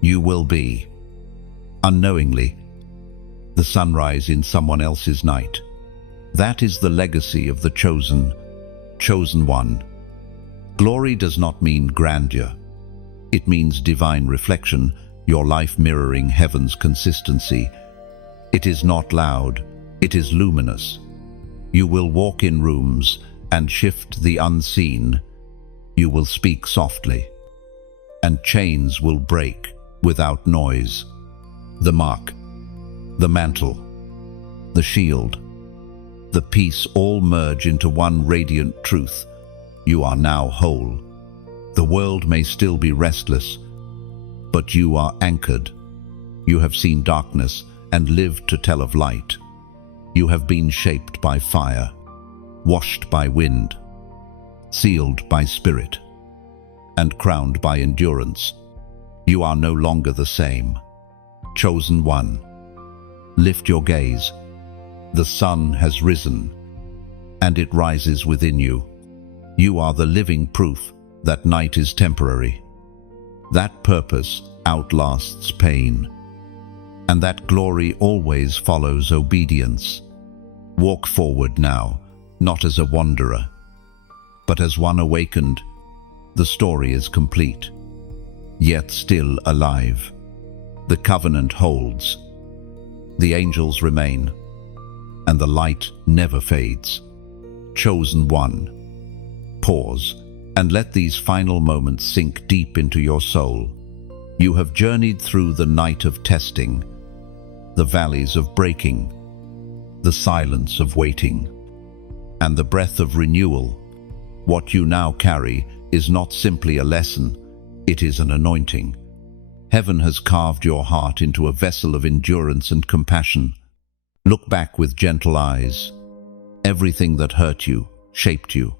You will be, unknowingly, the sunrise in someone else's night. That is the legacy of the chosen one. Glory does not mean grandeur. It means divine reflection, your life mirroring heaven's consistency. It is not loud, it is luminous. You will walk in rooms and shift the unseen. You will speak softly, and chains will break without noise. The mark, the mantle, the shield, the peace all merge into one radiant truth. You are now whole. The world may still be restless, but you are anchored. You have seen darkness and lived to tell of light. You have been shaped by fire, washed by wind, sealed by spirit, and crowned by endurance. You are no longer the same. Chosen one, lift your gaze. The sun has risen, and it rises within you. You are the living proof that night is temporary. That purpose outlasts pain, and that glory always follows obedience. Walk forward now, not as a wanderer, but as one awakened. The story is complete, yet still alive. The covenant holds, the angels remain, and the light never fades. Chosen one. Pause, and let these final moments sink deep into your soul. You have journeyed through the night of testing, the valleys of breaking, the silence of waiting, and the breath of renewal. What you now carry is not simply a lesson, it is an anointing. Heaven has carved your heart into a vessel of endurance and compassion. Look back with gentle eyes. Everything that hurt you, shaped you.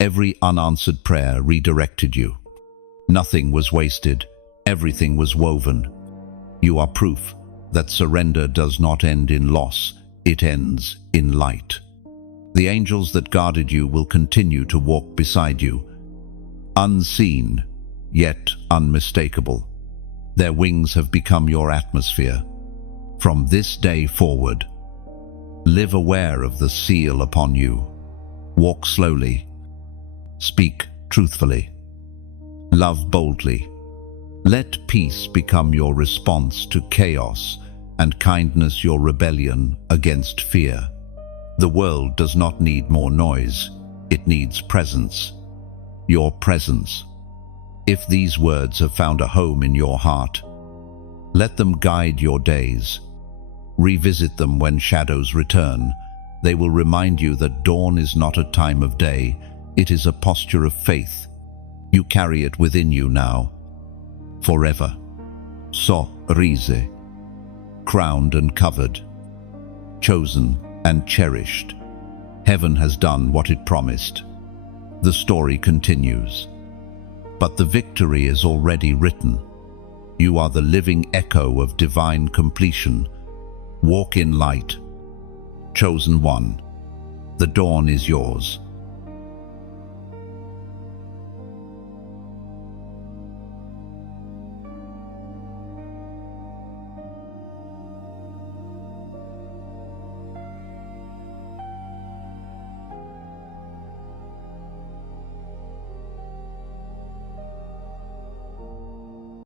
Every unanswered prayer redirected you. Nothing was wasted, everything was woven. You are proof that surrender does not end in loss, it ends in light. The angels that guarded you will continue to walk beside you, unseen, yet unmistakable. Their wings have become your atmosphere. From this day forward, live aware of the seal upon you. Walk slowly. Speak truthfully. Love boldly. Let peace become your response to chaos, and kindness your rebellion against fear. The world does not need more noise, it needs presence. Your presence. If these words have found a home in your heart, let them guide your days. Revisit them when shadows return. They will remind you that dawn is not a time of day, it is a posture of faith. You carry it within you now, forever. Sorrise. Crowned and covered, chosen and cherished. Heaven has done what it promised. The story continues. But the victory is already written. You are the living echo of divine completion. Walk in light. Chosen one. The dawn is yours.